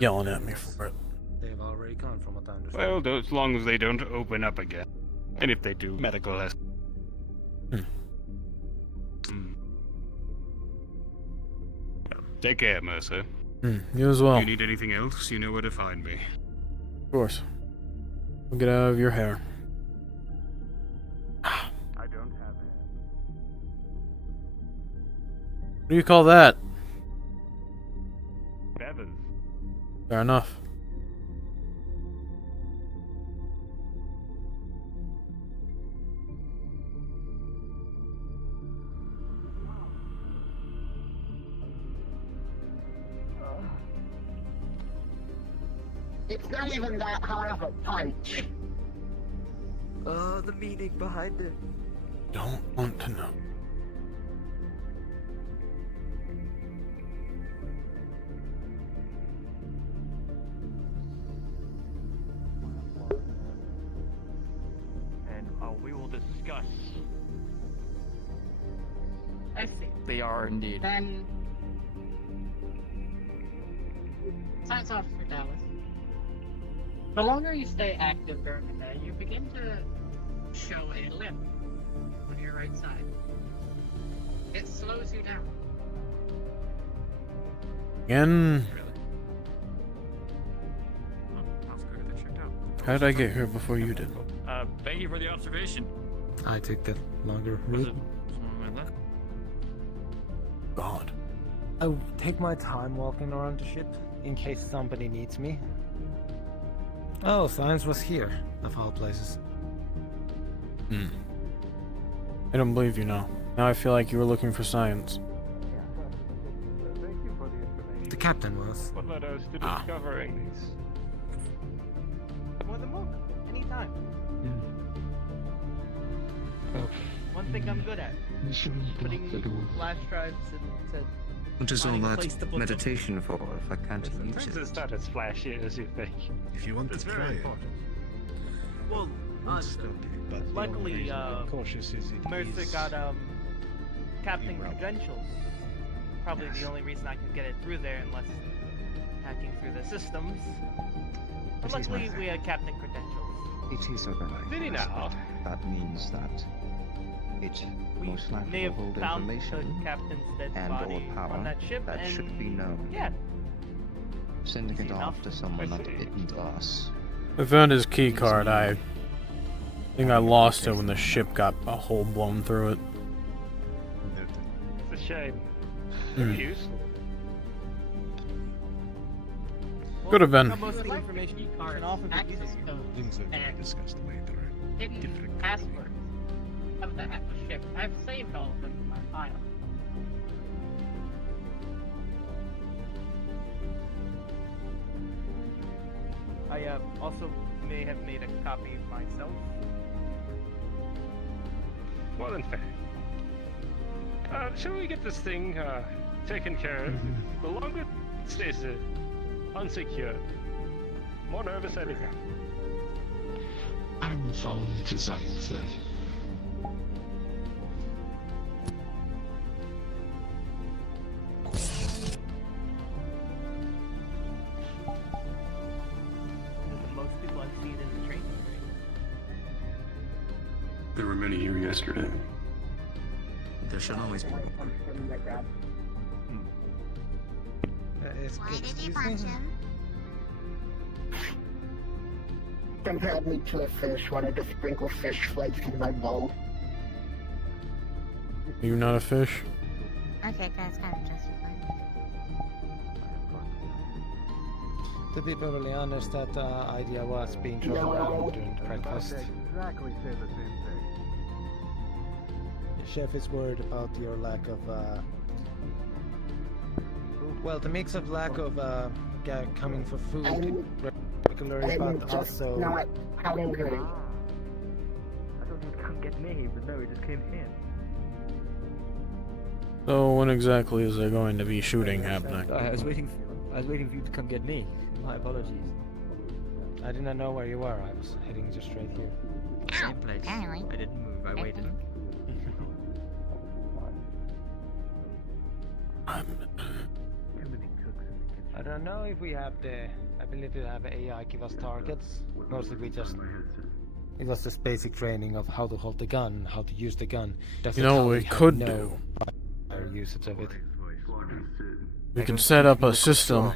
yelling at me for it. They've already gone from what I understand. Well, as long as they don't open up again. And if they do, medical has... Take care, Mercer. You as well. If you need anything else, you know where to find me. Of course. We'll get out of your hair. I don't have it. What do you call that? Feathers. Fair enough. It's not even that hard of a punch. The meaning behind it. Don't want to know. And we will discuss. I see. They are indeed. Then signs off for Dallas. The longer you stay active during the day, you begin to show a limp on your right side. It slows you down. Again? That's good that checked out. How did I get here before you did? Thank you for the observation. I took the longer Was route. it someone on my left? God. I take my time walking around the ship in case somebody needs me. Oh, science was here, of all places. I don't believe you now. Now I feel like you were looking for science. Thank you for the information. The captain was. What led us to discovering these? More than welcome. Anytime. One thing I'm good at. Putting flash drives into... What is all finding a that place to put them. meditation for if I can't use it? It's not as flashy as you think. If you want It's to very try it, important. Well, luckily, cautious is it Mercer is got captain irrelevant. credentials. Probably the only reason I could get it through there, unless hacking through the systems. But It is luckily, my we had captain credentials. It is organized. Did he now? That means that it We most likely may will have hold found the information captain's dead and body or power on that ship, that and should be known. yeah, Sending easy it enough. off to someone I not see. hidden to us. I found his key card. I think I lost it when the ship got a hole blown through it. It's a shame. Hmm. Useful. Could have been. Got most of the information you can offer the access user. codes things that we and discussed later. hidden Different passwords of the ship. I've saved all of them in my file. I also may have made a copy myself. More than fair. Shall we get this thing taken care of? The longer it stays unsecured, more nervous I become. I'm following the designs then. Most people I've seen in the training ring. There were many here yesterday. There should always be. Why did you punch him? Compared me to a fish, wanted to sprinkle fish flakes in my bowl. Are you not a fish? Okay, that's kind of justified. To be perfectly honest, that idea was being thrown around during breakfast. Exactly say the same thing. The chef is worried about your lack of, well, the mix of lack of coming for food regularly, but also. Not hungry. I thought he'd come get me, but no, he just came in. So when exactly is there going to be shooting happening? I was waiting for you to come get me. My apologies. I did not know where you were. I was heading just straight here. Same place. I didn't move. I waited. I don't know if we have the ability to have AI give us targets. Mostly it was just basic training of how to hold the gun, how to use the gun. You know what we could do? Prior usage of it. We can set up a system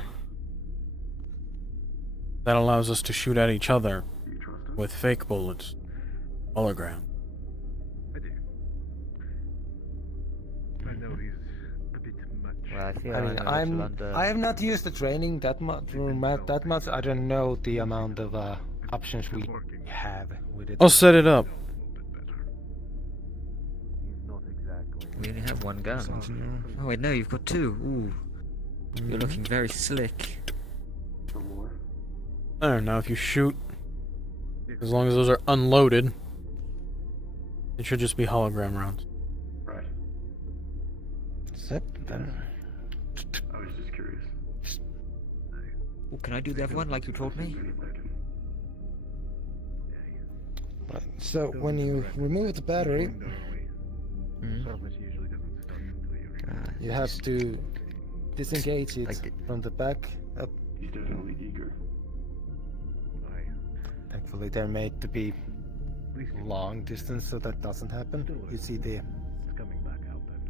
that allows us to shoot at each other with fake bullets. Hologram. I do. I know he's a bit much. Well, I mean, I have not used the training that much. I don't know the amount of options we have with it. I'll set it up. We only have one gun. Oh wait, no, you've got two. Ooh, you're looking very slick. There, now if you shoot, as long as those are unloaded, it should just be hologram rounds. Right. Zip, then. I was just curious. Ooh, can I do the other one like you told me? Right. So when you remove the battery, you have to disengage it from the back up. He's definitely eager. Thankfully, they're made to be long distance, so that doesn't happen. You see the coming back out, I've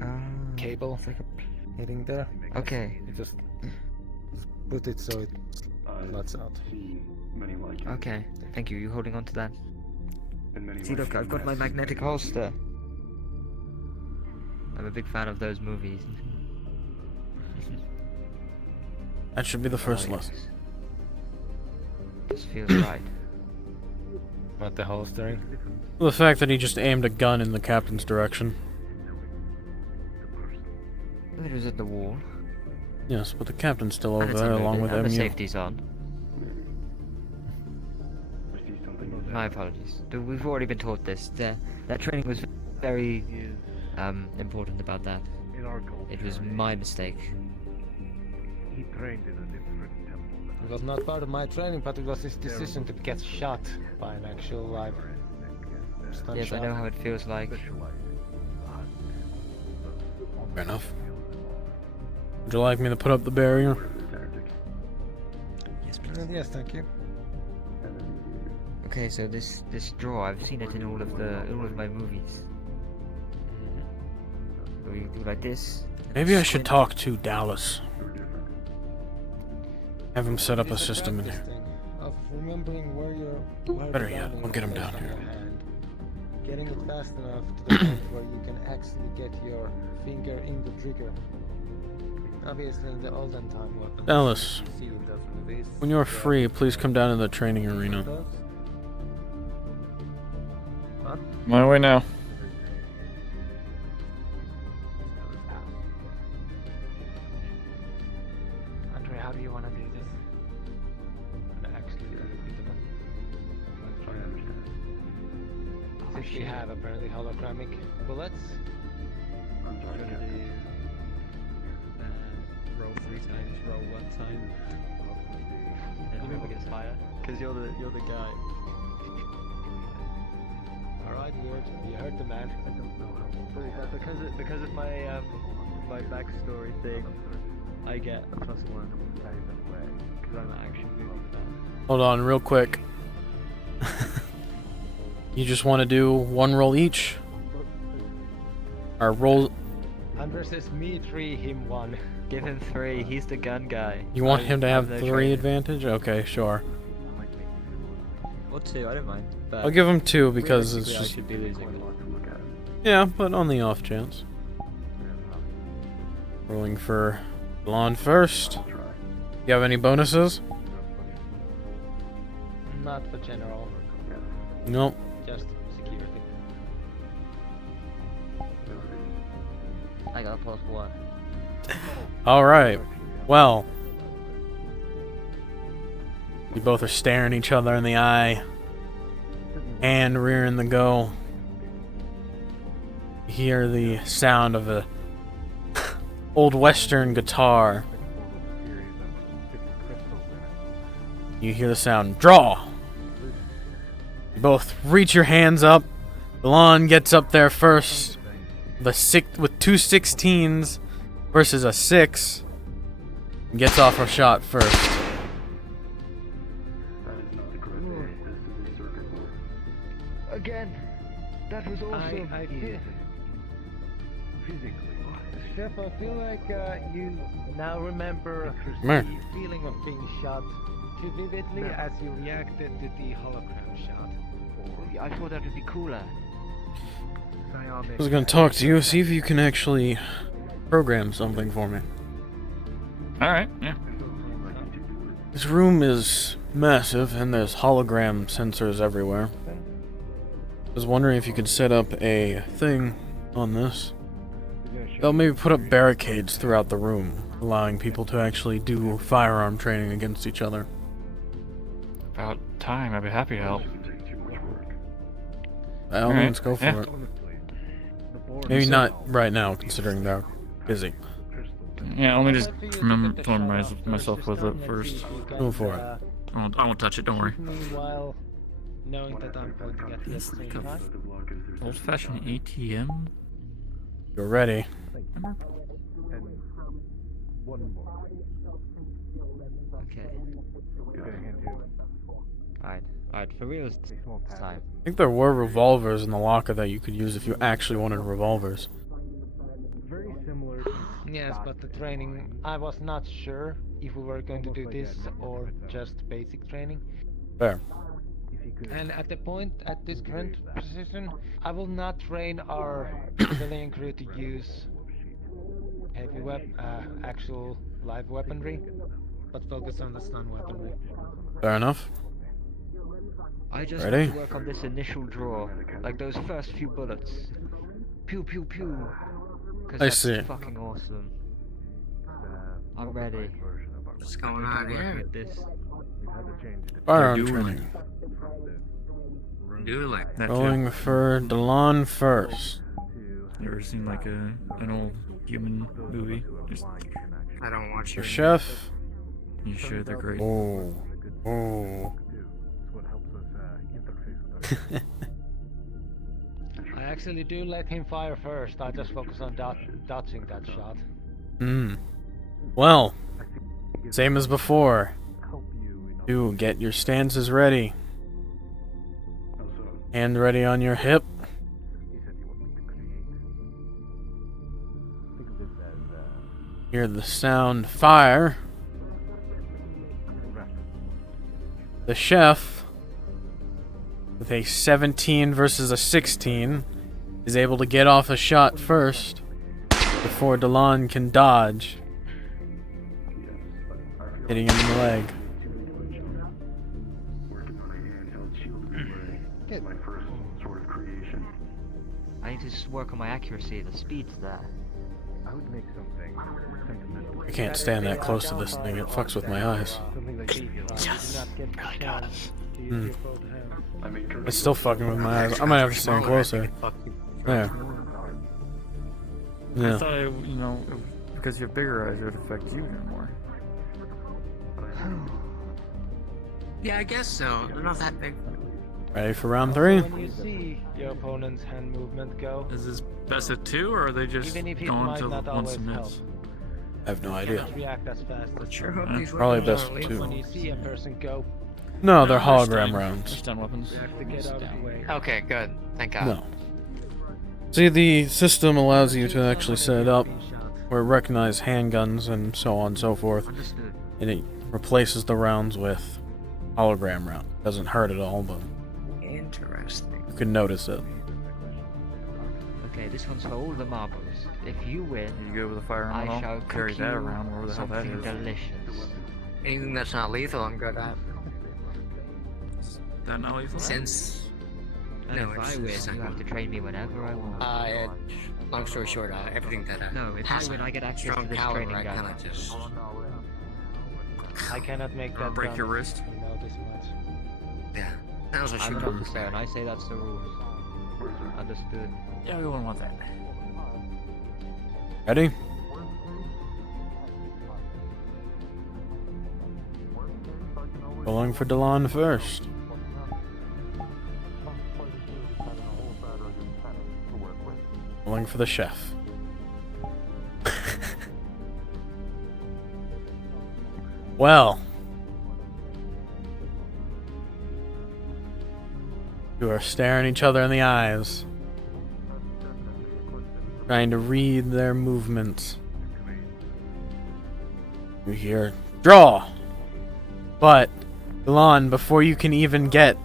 noticed. cable hitting there. Okay. You just put it so it floods out. Okay, thank you. You holding on to that? See, look, I've got my magnetic holster. I'm a big fan of those movies. That should be the first lesson. This feels right. What, the holstering? The fact that he just aimed a gun in the captain's direction. It was at the wall. Yes, but the captain's still over And it's there unloaded, along with and the MU. safety's on. My apologies. We've already been taught this. That training was very important about that. In our culture, It was my mistake. he trained in a different temple. It was not part of my training, but it was his decision to get shot by an actual live stun Yes, shot. I know how it feels like. Fair enough. Would you like me to put up the barrier? Yes, please. Yes, thank you. Okay, so this drawer, I've seen it in all of my movies. So you do like this. Maybe I should talk to Dallas. Have him set up a system in here. Of remembering where you're. Better yet, I'll get him down here. Getting it fast enough to the point where you can actually get your finger in the trigger. Obviously, in the olden time weapons. Dallas, you see in those movies, when you're free, please come down to the training arena. What? My way now. Andre, how do you want to do this? And actually, since we have apparently holographic bullets. I'm trying to do roll 3 times, roll 1 time, and whoever gets higher. Because you're the guy. Alright, weird. You heard the man. I don't know how. Because of my my backstory thing, I get a +1 either way. Because I'm an action movie fan. Hold on, real quick. You just want to do 1 roll each? Or roll... Anders says me 3, him 1. Give him 3, he's the gun guy. You want him to have no 3 training. advantage? Okay, sure. Or 2, I don't mind. But I'll give him 2 because it's realistically, just... I should be losing. Yeah, but on the off chance. Rolling for Blonde first. You have any bonuses? Not for general. Nope. Just security. I got a +1. Alright. Well. You both are staring each other in the eye. And rearing the go. You hear the sound of a old western guitar. You hear the sound, draw! You both reach your hands up. Belon gets up there first. With 2 16s versus a 6. Gets off a shot first. Again, that was awesome. Chef, I feel like you now remember Come here. the feeling of being shot too vividly as you reacted to the hologram shot. I thought that would be cooler. I was gonna talk to you, see if you can actually program something for me. Alright, yeah. This room is massive and there's hologram sensors everywhere. I was wondering if you could set up a thing on this. They'll maybe put up barricades throughout the room, allowing people to actually do firearm training against each other. About time, I'd be happy to help. By all means, go for it. Maybe not right now, considering they're busy. Yeah, let me just familiarize myself with it first. Go for it. I won't touch it, don't worry. Meanwhile, knowing that I'm pointing at the It's like same a time. old-fashioned ATM. You're ready. Okay. Alright, for real this time. I think there were revolvers in the locker that you could use if you actually wanted revolvers. Very similar. Yes, but the training, I was not sure if we were going to do this or just basic training. Fair. And at the point, at this current position, I will not train our civilian crew to use heavy actual live weaponry, but focus on the stun weaponry. Fair enough. I just Ready? want to work on this initial draw, like those first few bullets. Pew pew pew. Cause I that's see. fucking awesome. I'm ready. What's going We can on work here? with this. Firearm You're doing training. Do like that. Going for Delon first. You ever seen like an old human movie? Just, I don't watch Your your chef. you sure they're great? Oh. Oh. I actually do let him fire first. I just focus on dodging that shot. Well, same as before. Do get your stances ready. Hand ready on your hip. Hear the sound fire. The chef, with a 17 versus a 16, is able to get off a shot first before Delon can dodge, hitting him in the leg. My first sort of creation. I need to just work on my accuracy. The speed's there. I would make something sentimental. I can't stand that close to this thing, it fucks with my eyes. Something like these. Yes. Do not get the Really got chance to Hmm. use your both hands. It's still fucking with my eyes. I might have to stand closer. There. I Yeah. thought, because you have bigger eyes, it would affect you more. Yeah, I guess so. They're not that big. Ready for round 3? When you see your opponent's hand movement go, Is this best of 2, or are they just even if it going might to not once always and help, miss? I have no idea. cannot react as fast as Sure hope some. these Probably weapons best aren't two. lethal. When you see a person go, No, they're No, hologram stun. rounds. They're stun weapons. you have to get out of the way. Okay, good. Thank God. No. See, the system allows you to actually set it up where it recognizes handguns and so on and so forth. Understood. And it replaces the rounds with hologram round. Doesn't hurt at all, but Interesting. you can notice it. Okay, this one's for all the marbles. If you win, You go with a firearm I and all, shall carry cook that you around, wherever the hell that something is. delicious. Anything that's not lethal, I'm good at. That not lethal? Since And no, if it's I win, it's not you have to good. train me whenever I want. Long story short, everything that No, if has I win, I get access strong to this power, training I guide. kind of just I cannot make that Break your jump, wrist? You know this much. yeah. That was a I'm an shoot. officer, and I say that's the rules. Understood. Yeah, we wouldn't want that. Ready? Going for Delon first. Going for the chef. Well. You are staring each other in the eyes. Trying to read their movements. You hear, draw! But, Delon, before you can even get...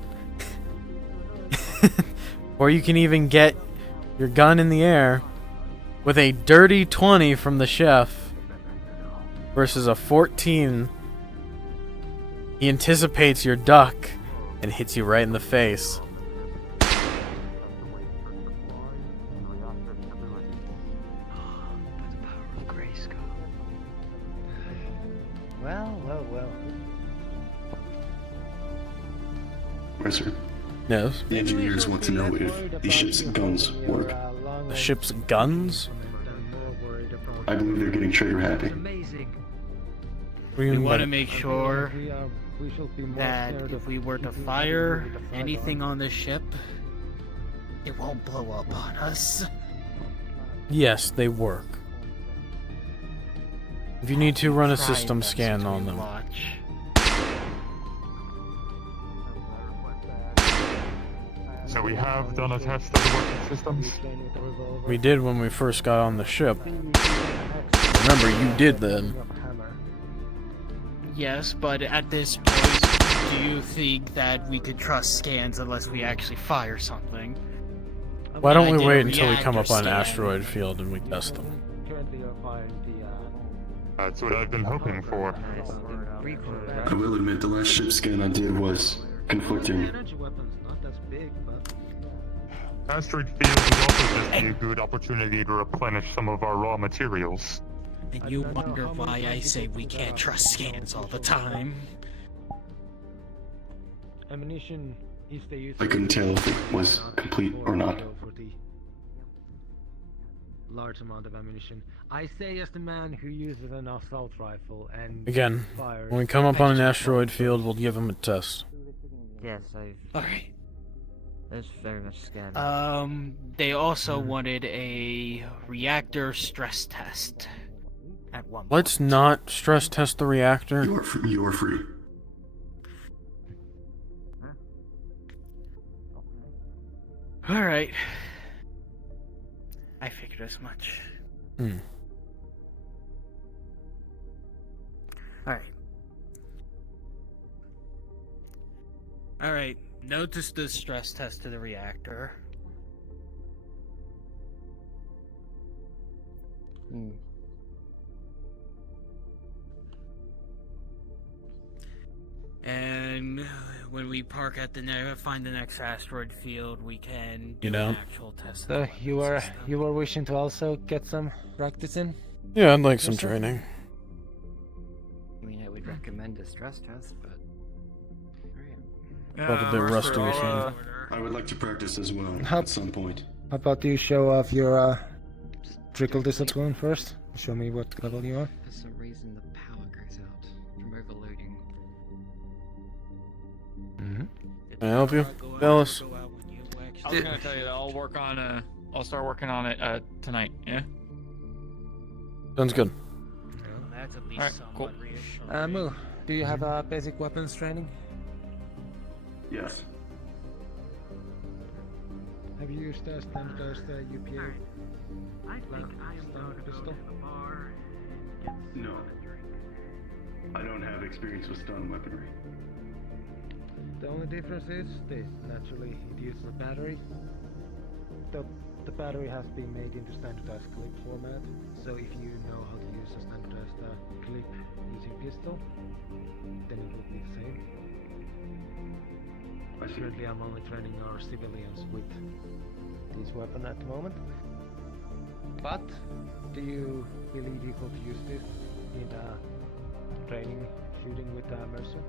before you can even get your gun in the air, with a dirty 20 from the chef versus a 14, he anticipates your duck and hits you right in the face. Well. Mercer, Yes. the engineers want to know if the ship's guns work. The ship's guns? I believe they're getting trigger happy. We want to make sure that if we were to fire anything on the ship, it won't blow up on us. Yes, they work. If you need to, run a Try system best scan to on them. watch. So we have done a test of the working systems? We did when we first got on the ship. Remember, you did then. Yes, but at this point, do you think that we could trust scans unless we actually fire something? Why don't I we did a wait until we come reactor up on scan. asteroid field and we test them? Currently you're firing the That's what I've been hoping for. I will admit the last ship scan I did was conflicting. energy weapons, not as big, but Asteroid field would also just be a good opportunity to replenish some of our raw materials. And you wonder why I say we can't trust scans all the time. ammunition is the use. I couldn't tell if it was complete or not. For the large amount of ammunition. I say as the man who uses an assault rifle and Again, fires. when we come up on an asteroid field, we'll give them a test. Yes, I've. Alright. That's very much scary. They also wanted a reactor stress test. At one Let's not stress test the reactor. You're free. Alright. I figured as much. Alright. Alright, notice the stress test to the reactor. And when we park at the find the next asteroid field, we can do an actual test. So you were wishing to also get some practice in? Yeah, I'd like some training. I mean, I would recommend a stress test, but... Felt a bit rusty or something. I would like to practice as well How- at some point. How about you show off your trickle discipline first? Show me what level you are. For some reason, the power goes out from overloading. Can I help you, Dallas? I was gonna tell you that I'll start working on it tonight. Yeah. Sounds good. That's at least Alright, cool. somewhat reassuring. Moo, do you have basic weapons training? Yes. Have you used standardized UPA? I think I am going to go pistol? to the bar and get No. I don't have experience with stun weaponry. The only difference is this. Naturally, it uses a battery. The battery has been made into standardized clip format, so if you know how to use a standardized clip using pistol, then it will be the same. Currently, I'm only training our civilians with this weapon at the moment. But, do you believe you could use this in training shooting with Mercer?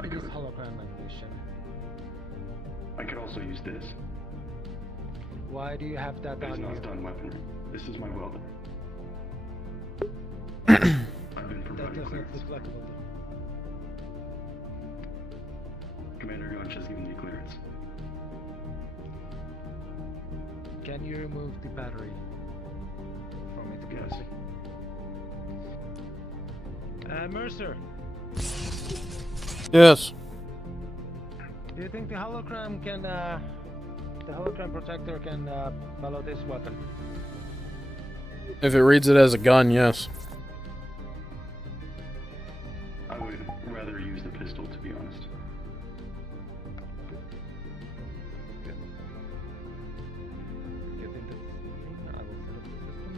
I It is could. hologram ammunition. I could also use this. Why do you have that It is on not you? stun weaponry. This is my welder. I've been That provided doesn't clearance. reflect well. Commander Gunch has given me clearance. Can you remove the battery from it? Yes. Mercer, Yes. do you think the hologram can, the hologram protector can follow this weapon? If it reads it as a gun, yes. I would rather use the pistol, to be honest. Get in the thing, I will set up the system.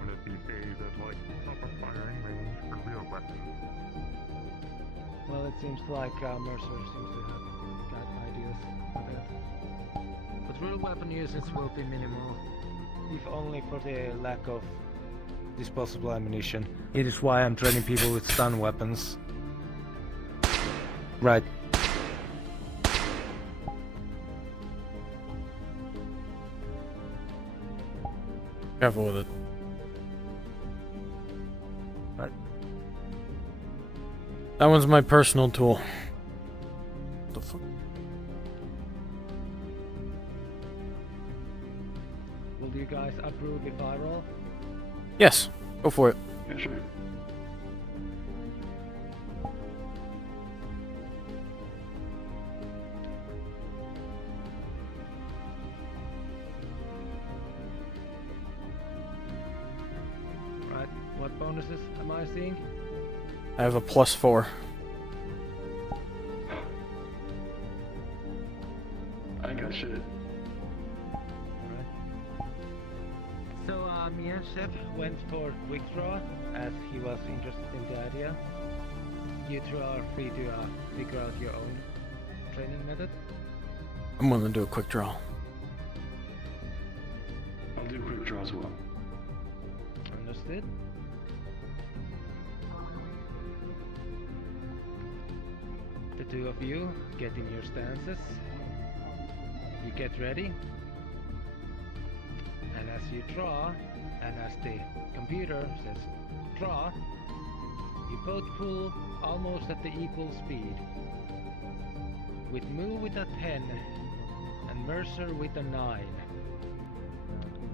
Would it be phased at like proper firing range for real weapons? Well, it seems like Mercer seems to have got ideas for that. But real weapon usage will be minimal, if only for the lack of disposable ammunition. It is why I'm training people with stun weapons. Right. Careful with it. Right. That one's my personal tool. What the fuck? Will you guys approve if I roll? Yes. Go for it. Yeah, sure. Right. What bonuses am I seeing? I have a +4. I ain't got shit. So, me and Chef went for quick draw as he was interested in the idea. You two are free to figure out your own training method. I'm gonna do a quick draw. I'll do quick draw as well. Understood? The two of you get in your stances. You get ready. And as you draw, and as the computer says draw, you both pull almost at the equal speed. With Moo with a 10 and Mercer with a 9.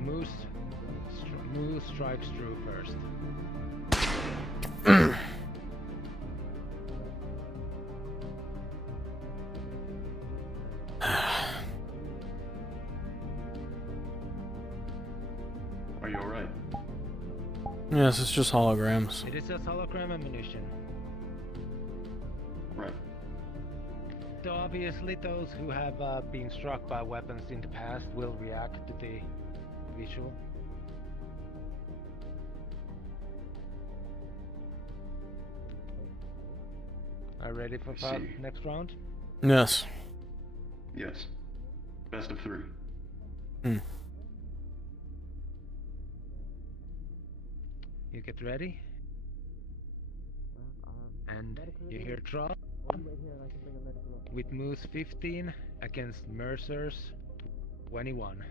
Moo strikes Drew first. Are you alright? Yes, it's just holograms. It is just hologram ammunition. Right. So obviously those who have been struck by weapons in the past will react to the visual. Are you ready for next round? Yes. Yes. Best of 3. You get ready. And you hear draw with Moose 15 against Mercer's 21.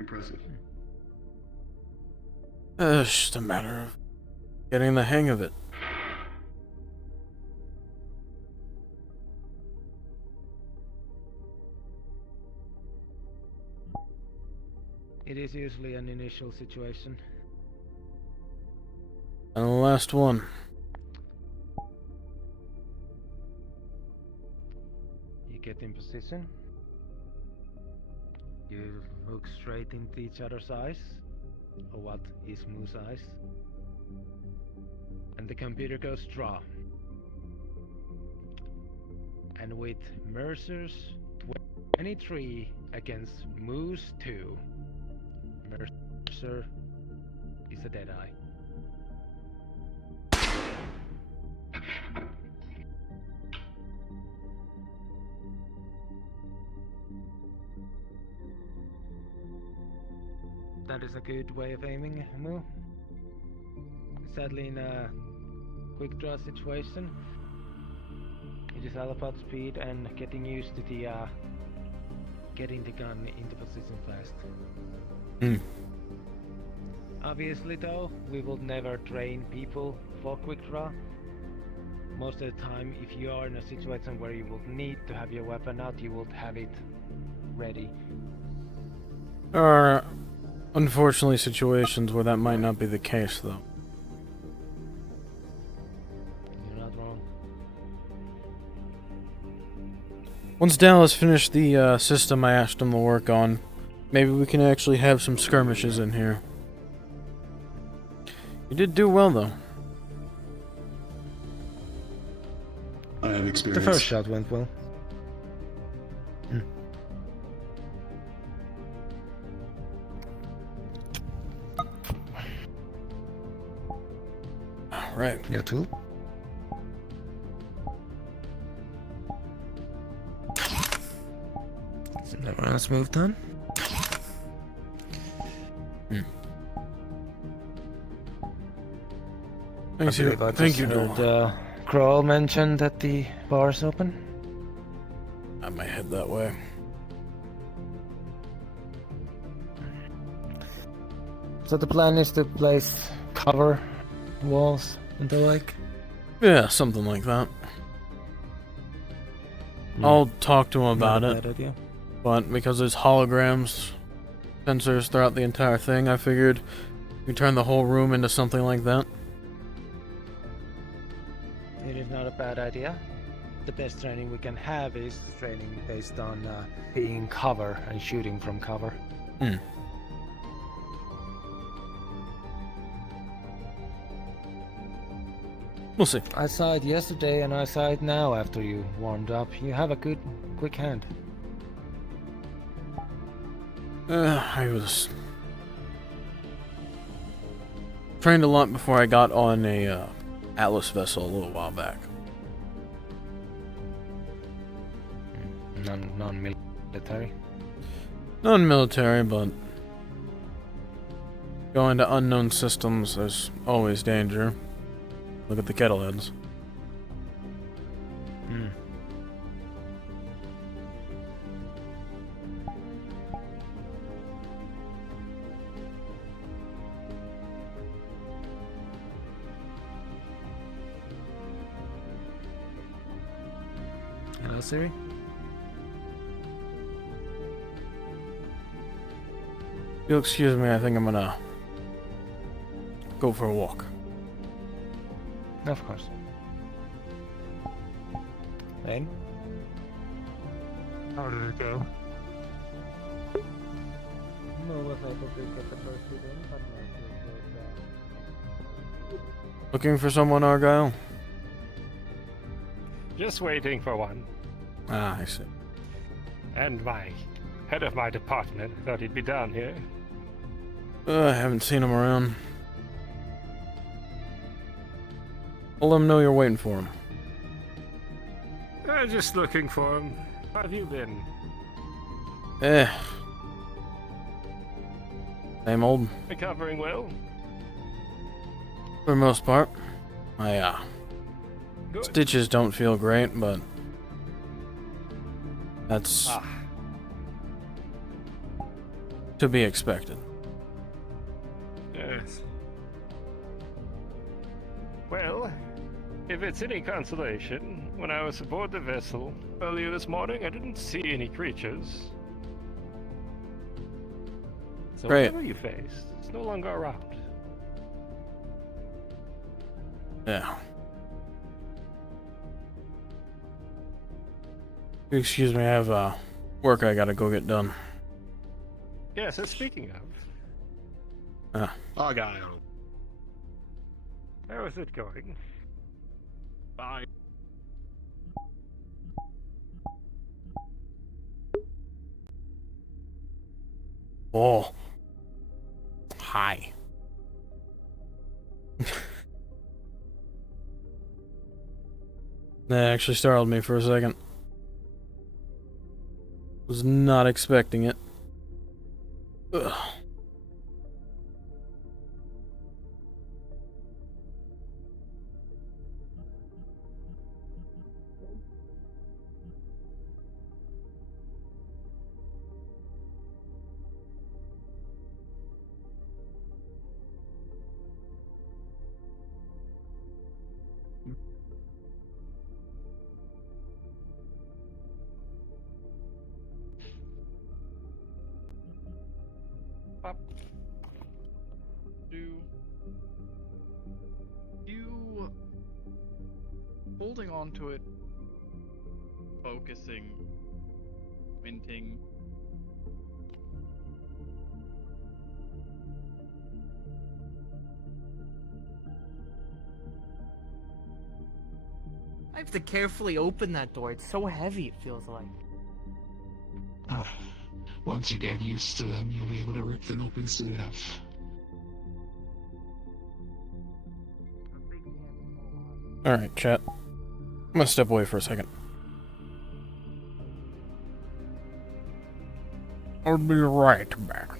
Impressive. It's just a matter of getting the hang of it. It is usually an initial situation. And the last one. You get in position. You look straight into each other's eyes, or what is Moo's eyes. And the computer goes draw. And with Mercer's 23 against Moo's 2, Mercer is a dead eye. That is a good way of aiming, Moo. Sadly, in a quick draw situation, it is all about speed and getting used to the getting the gun into position fast. Obviously, though, we will never train people for quick draw. Most of the time, if you are in a situation where you will need to have your weapon out, you will have it ready. There are unfortunately situations where that might not be the case, though. You're not wrong. Once Dallas finished the system I asked him to work on, maybe we can actually have some skirmishes in here. You did do well, though. I have experience. The first shot went well. Right. You too? Everyone else moved on? Thank you, Joel. Kroll mentioned that the bar's open. I might head that way. So the plan is to place cover walls and the like? Yeah, something like that. I'll talk to him about Not a it. bad idea. But because there's holograms, sensors throughout the entire thing, I figured we turn the whole room into something like that. It is not a bad idea. The best training we can have is training based on being cover and shooting from cover. We'll see. I saw it yesterday and I saw it now after you warmed up. You have a good, quick hand. I was trained a lot before I got on a Atlas vessel a little while back. Non-military? Non-military, but going to unknown systems, there's always danger. Look at the kettleheads. Hello, Siri? You'll excuse me, I think I'm gonna go for a walk. Of course. Lane? How did it go? No was able to get the first hit in, but Looking for someone, Argyle? Just waiting for one. Ah, I see. And my head of my department thought he'd be down here. I haven't seen him around. I'll let him know you're waiting for him. Just looking for him. How have you been? Same old, Recovering well? for the most part. My Good. stitches don't feel great, but that's to be expected. Yes. Well, if it's any consolation, when I was aboard the vessel earlier this morning, I didn't see any creatures. So Great. whatever you faced, it's no longer around. Yeah. Excuse me, I have work I gotta go get done. Yeah, so speaking of, Argyle. how is it going? Bye. Oh. Hi. That actually startled me for a second. Was not expecting it. Ugh. You holding on to it, focusing, minting. I have to carefully open that door. It's so heavy, it feels like. Once you get used to them, you'll be able to rip them open soon enough. Alright, chat. I'm gonna step away for a second. I'll be right back.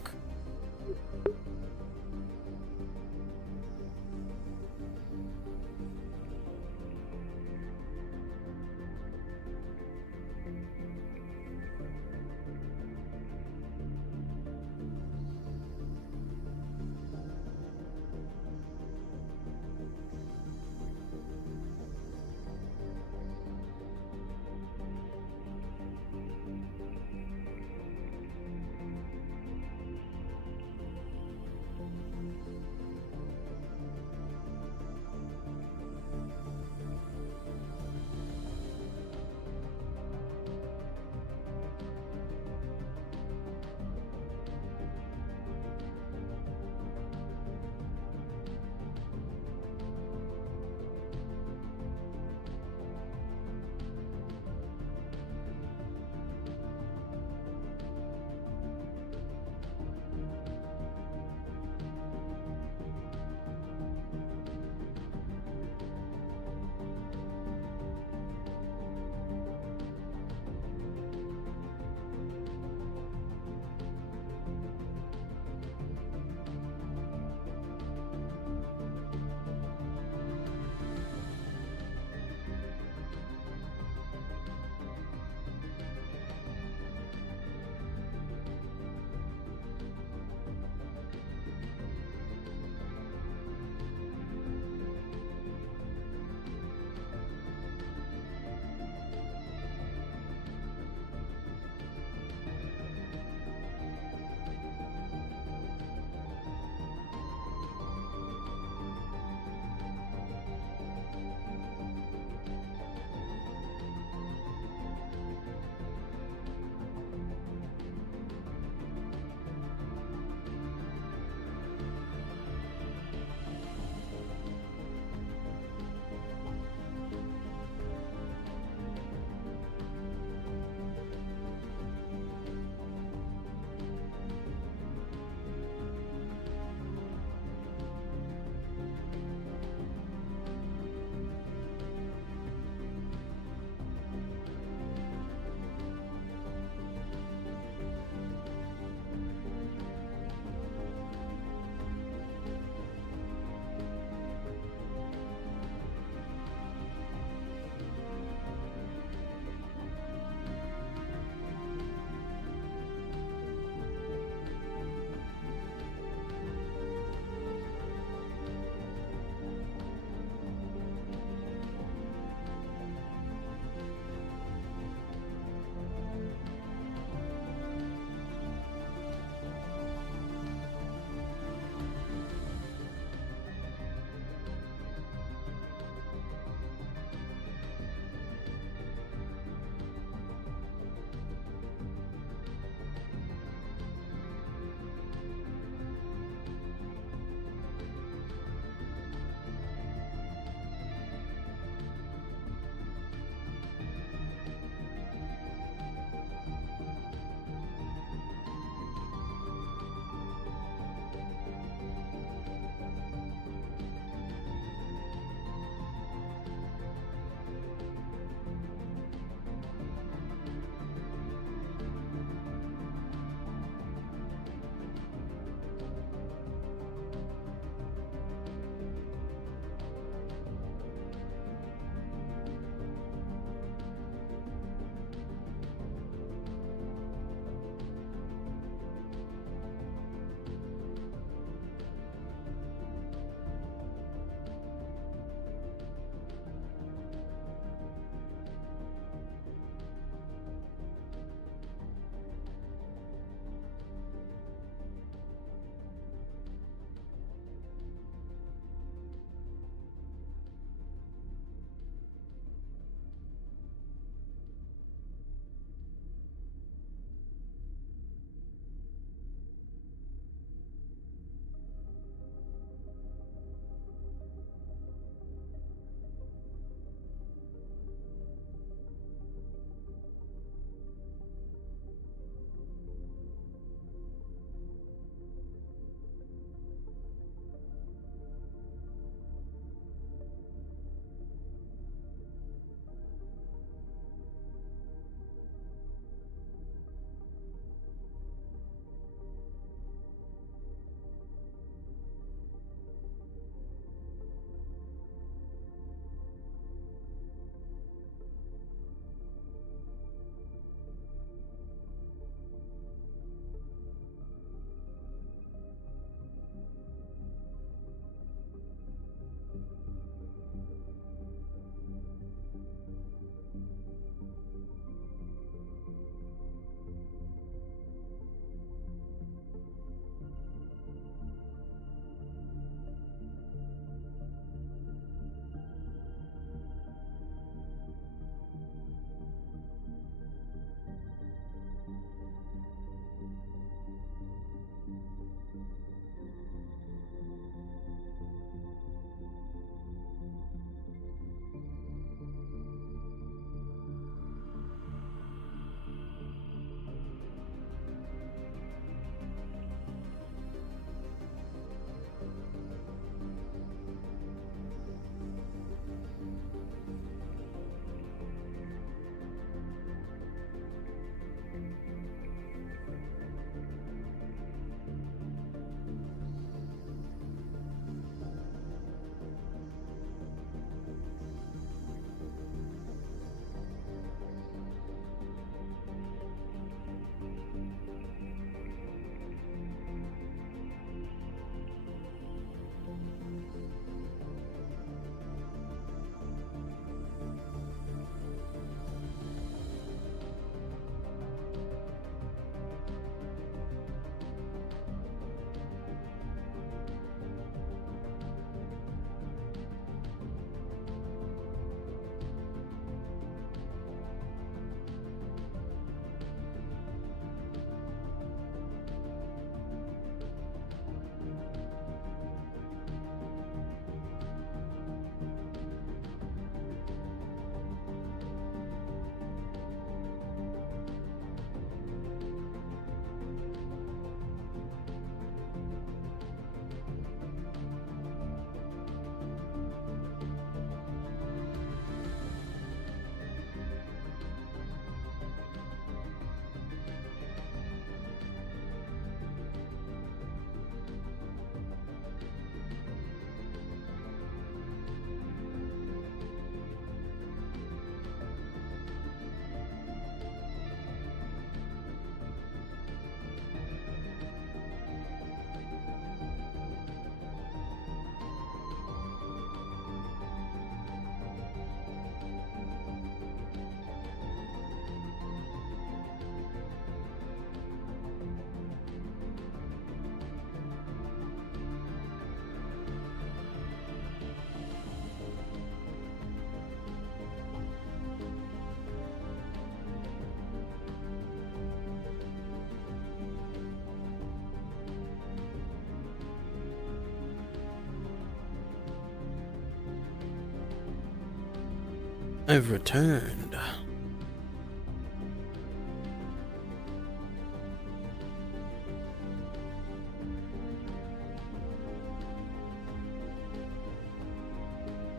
I've returned.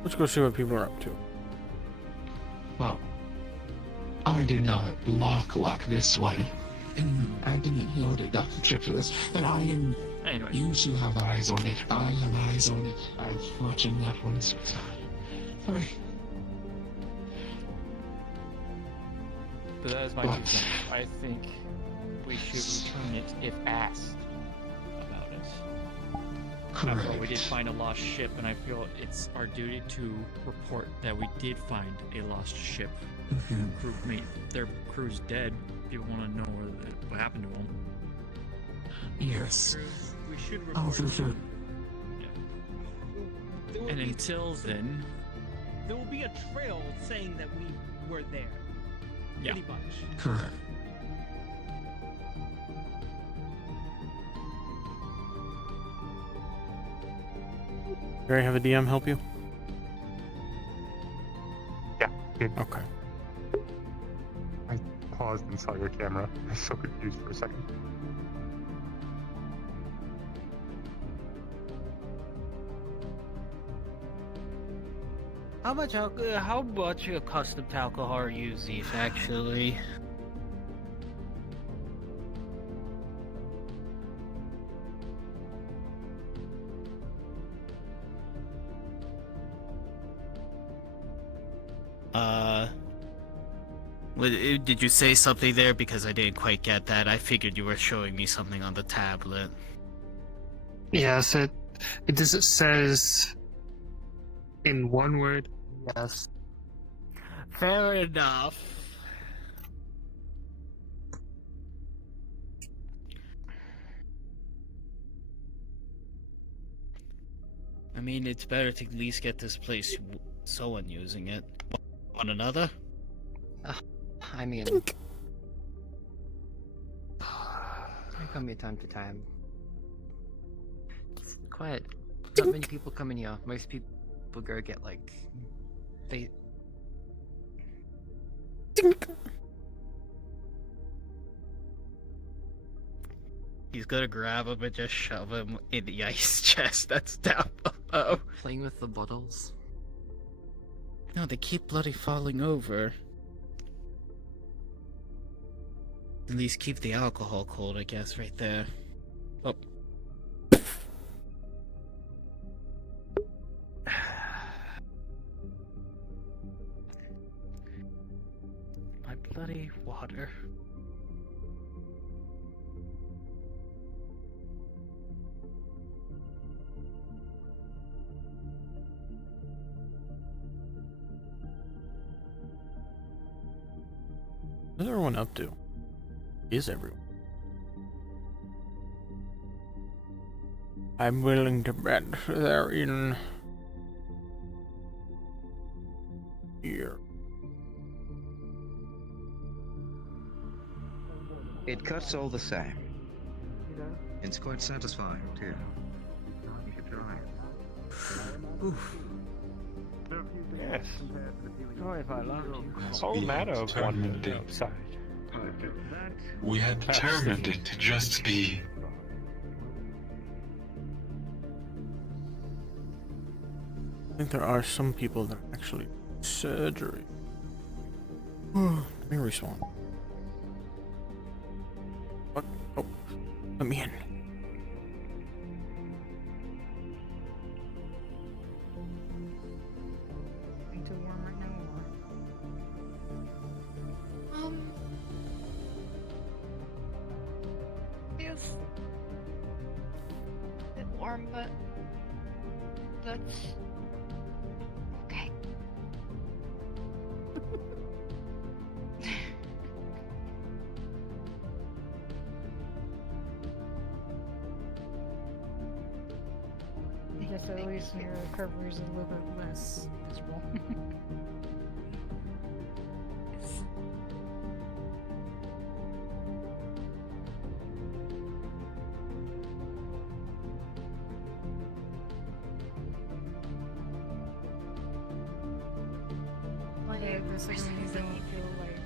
Let's go see what people are up to. Well, I did not lock this way. And I didn't know that Dr. Chip for this. And I am. Anyway. You two have eyes on it. I have eyes on it. I'm watching that one. Sorry. But that is my 2 cents. I think we should return it if asked about it. Correct. After all, we did find a lost ship, and I feel it's our duty to report that we did find a lost ship. Their crew's dead. People want to know what happened to them. Yes. We should Oh, report. for sure. And until then, there will be a trail saying that we were there. Yeah. Pretty much. Correct. Do I have a DM help you? Yeah. Good. Okay. I paused and saw your camera. I was so confused for a second. How much accustomed to alcohol are you, Zeef, actually? Did you say something there? Because I didn't quite get that. I figured you were showing me something on the tablet. Yes, it just says in one word, yes. Fair enough. I mean, it's better to at least get this place someone using it. Want another? I mean, I come here time to time. It's quiet. Not many people come in here. Most people go get like they. He's gonna grab him and just shove him in the ice chest that's down below. Playing with the bottles. No, they keep bloody falling over. At least keep the alcohol cold, I guess, right there. Oh. My bloody water. What's everyone up to? Is everyone? I'm willing to bet they're in here. It cuts all the same. It's quite satisfying, too. You should try it. Oof. Yes. Sorry if I laughed you. It's all a matter of 1 minute outside. We had determined it to just be. I think there are some people that actually do surgery. Let me respawn. What? Oh, let me in. Ain't too warm right now. Feels a bit warm, but that's okay. I guess at least your recovery is a little bit less miserable. the second one you don't feel like.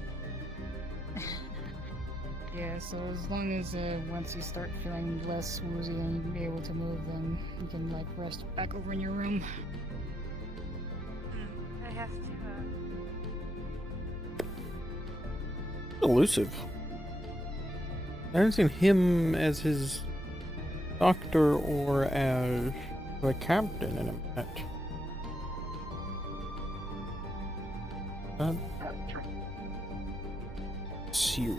Yeah, so as long as once you start feeling less woozy and be able to move, then you can like rest back over in your room. I have to. Elusive. I haven't seen him as his doctor or as the captain in a minute. See.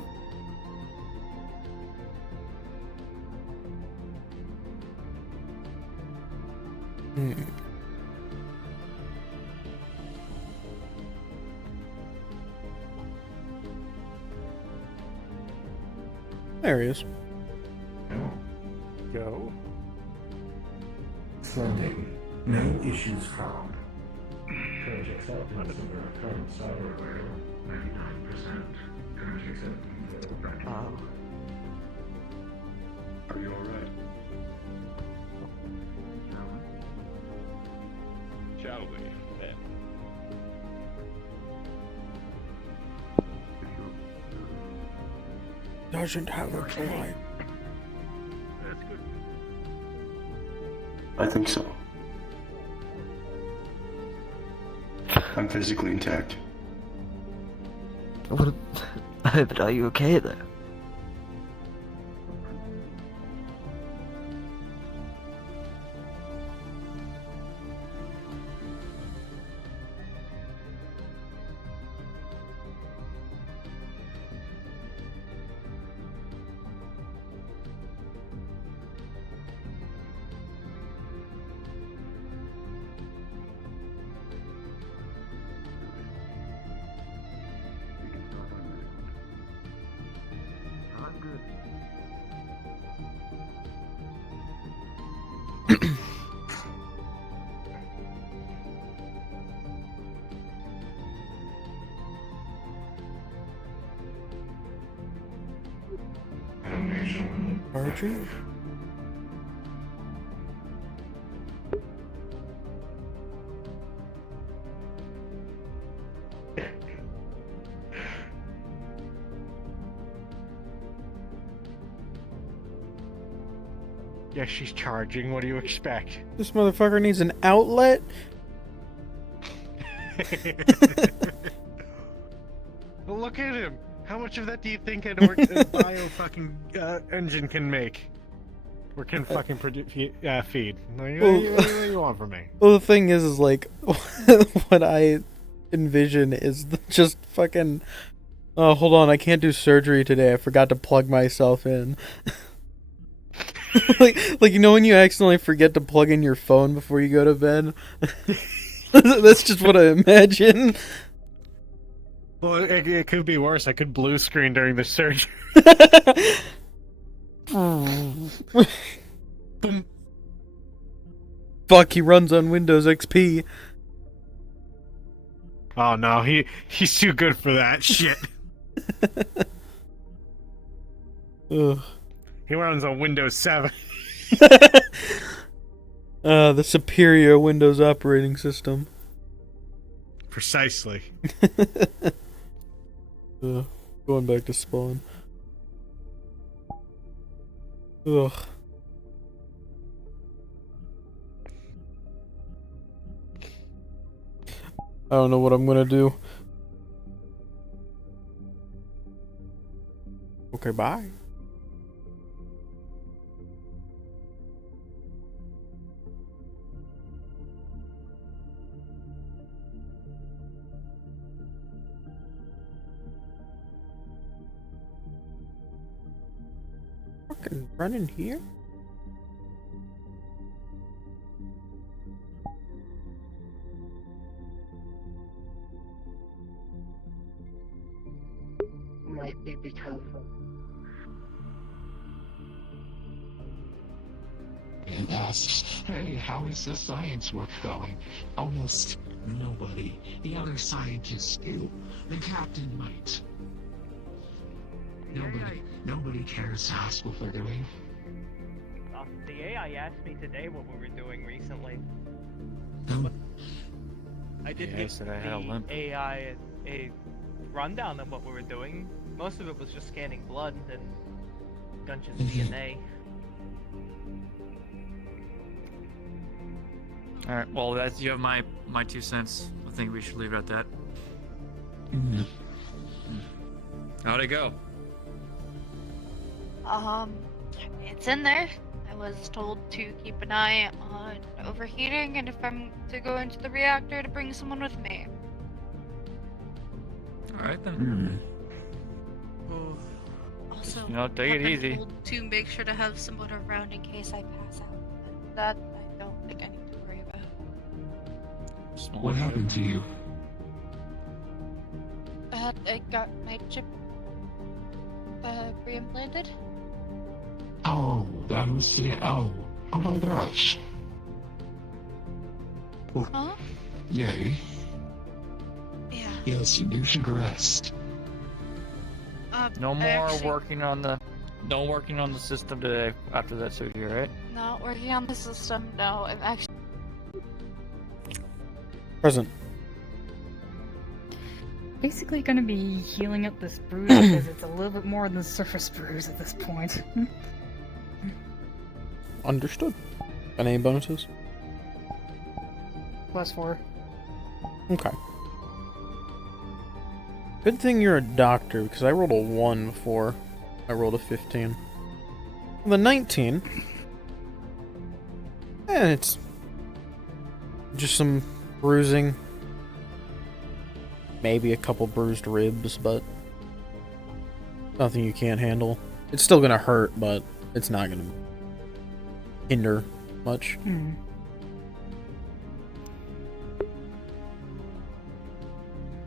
There he is. Go. Funding. No issues found. Current acceptance of our current cyber rail, 99%. Current acceptance of our Are you alright? Shall we, then? Doesn't have a joy. That's good. I think so. I'm physically intact. What? But are you okay though? Archie? Yeah, she's charging. What do you expect? This motherfucker needs an outlet? Well, look at him. How much of that do you think a bio fucking engine can make? Or can fucking feed? Like, what do you want from me? Well, the thing is like, what I envision is just fucking. Oh, hold on, I can't do surgery today. I forgot to plug myself in. like you know when you accidentally forget to plug in your phone before you go to bed? That's just what I imagine. Well, it could be worse. I could blue screen during the surgery. Boom. Fuck, he runs on Windows XP. Oh no, he's too good for that shit. Ugh. He runs on Windows 7. The superior Windows operating system. Precisely. Going back to spawn. Ugh. I don't know what I'm gonna do. Okay, bye. Fucking running here? Might be careful. And asks, hey, how is the science work going? Almost nobody. The other scientists do. The captain might. Nobody cares to ask what they're doing. The AI asked me today what we were doing recently. I did Yeah, I give said I had a the limp. AI a rundown of what we were doing. Most of it was just scanning blood and Gunch's DNA. All right. Well, that's you have my 2 cents. I think we should leave it at that. How'd it go? It's in there. I was told to keep an eye on overheating and if I'm to go into the reactor to bring someone with me. All right then. Also, You know, take it I've been easy. told to make sure to have someone around in case I pass out. That I don't think I need to worry about. What happened to you? I got my chip reimplanted. Oh, that was it. Oh my gosh. Huh? Yay. Yeah. Yes, you should rest. No more actually- working on the. No working on the system today after that surgery, right? Not working on the system. No, I'm actually. Present. Basically gonna be healing up this bruise because it's a little bit more than surface bruise at this point. Understood. Any bonuses? +4. Okay. Good thing you're a doctor, because I rolled a 1 before. I rolled a 15. The 19. And it's just some bruising. Maybe a couple bruised ribs, but nothing you can't handle. It's still gonna hurt, but it's not gonna hinder much.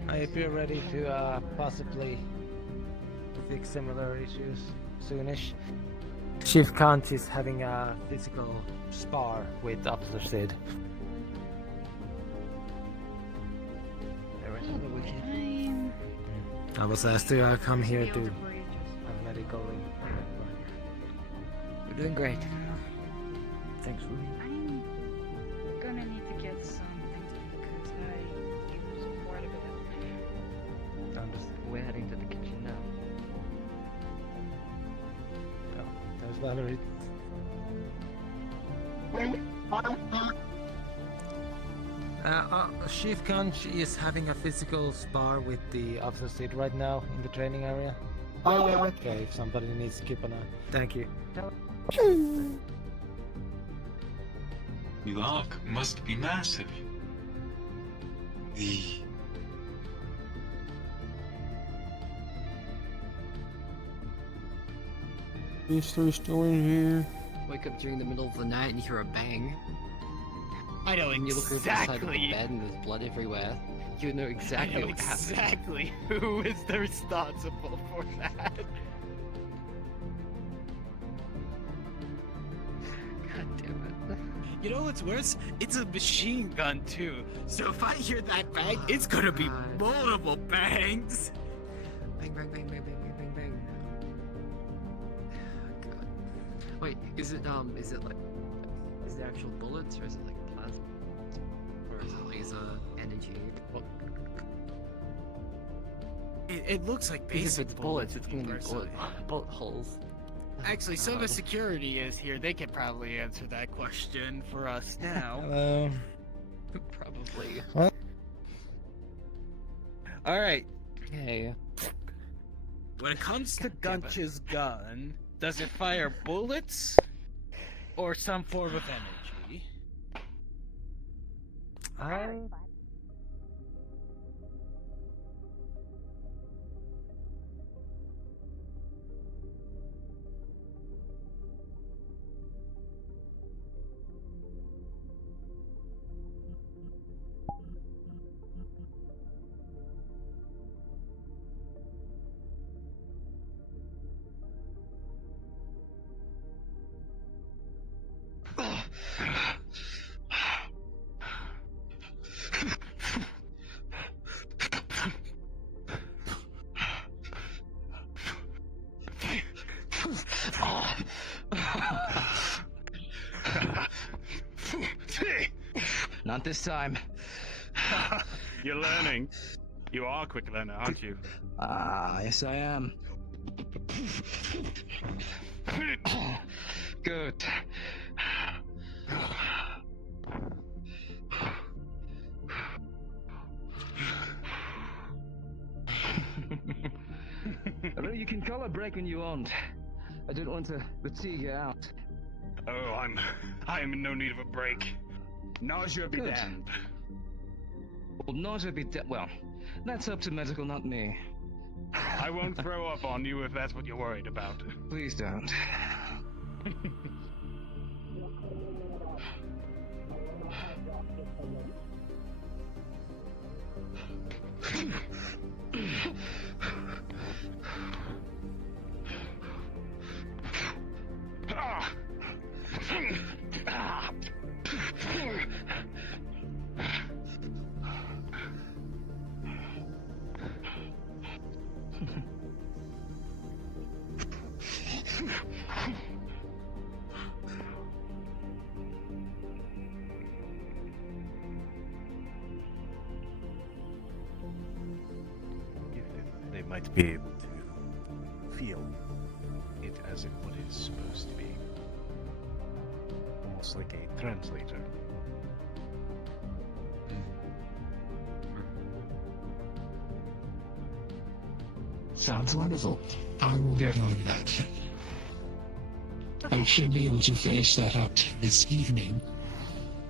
I appear ready to possibly fix similar issues soonish. Chief Kant is having a physical spar with Officer Sid. I was asked to come here to have medical. You're doing great. Thanks, Rudy. I'm gonna need to get something to eat because I use quite a bit. We're heading to the kitchen now. Oh, there's Valerie. Chief Conch is having a physical spar with the Officer Sid right now in the training area. Okay, if somebody needs to keep an eye. Thank you. The lock must be massive. These three still in here. Wake up during the middle of the night and you hear a bang. I know And you look over the side of the exactly. bed and there's blood everywhere. You know exactly I know what happened. exactly who is the responsible for that. God damn it. You know what's worse? It's a machine gun too. So if I hear that bang, it's gonna be multiple bangs. Bang, bang, bang, bang, bang, bang, bang, bang. God. Wait, is it actual bullets or is it like plasma? Or is it laser energy? What? It looks like Because basic if it's bullets, it's gonna be personally. bullet holes. Actually, Silver Security is here. They could probably answer that question for us now. Hello. Probably. What? All right. Hey. When it comes to Gunch's gun, does it fire bullets or some form of energy? Not this time. You're learning. You are a quick learner, aren't you? Ah, yes I am. Good. Although you can call a break when you want. I don't want to fatigue you out. Oh, I am in no need of a break. Nausea be Good. damned. Well, nausea be well, that's up to medical, not me. I won't throw up on you if that's what you're worried about. Please don't. They might be able to feel it as if what is supposed to be. Almost like a translator. Sounds wonderful. I will get on that. I should be able to finish that up this evening.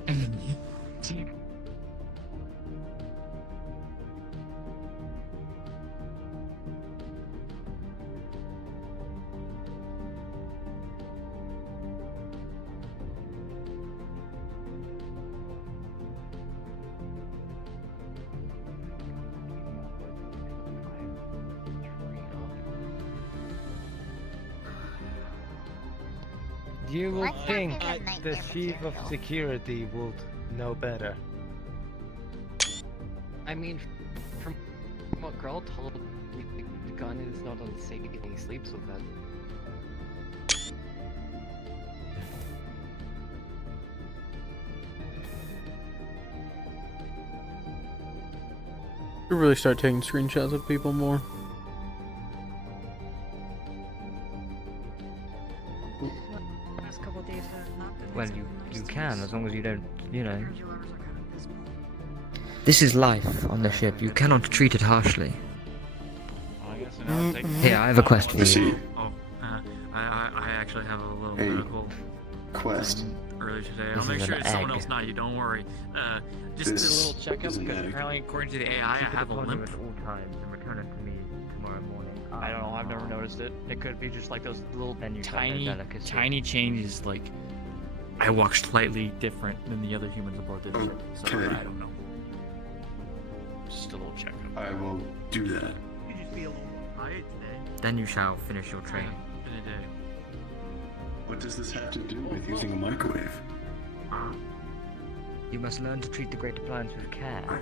And You will Let's not think give them nightmare the chief of security would know better. I mean, from what Girl told me, the gun is not unsafe and he sleeps with it. You really start taking screenshots of people more. Last couple days have not been Well, as you nice to can, us. as long as you don't, you know. This is life on the ship. You cannot treat it harshly. I guess now take. Here, I have a question for you. Oh, I actually have a little Hey, medical Quest. earlier today. This I'll make is sure an it's someone egg. else, not you. Don't worry. Just This a little checkup is an because egg. apparently, according to the AI, I have a limp. At all times and return it to me tomorrow morning. I don't know. I've never noticed it. It could be just like those little Then you've got no tiny, delicacy. tiny changes. Like I walk slightly different than the other humans aboard the ship, so Okay. I don't know. Just a little checkup. I will do that. You just be a little tired today. Then you shall finish your training. In a day. What does this have to do with using a microwave? You must learn to treat the great appliance with care.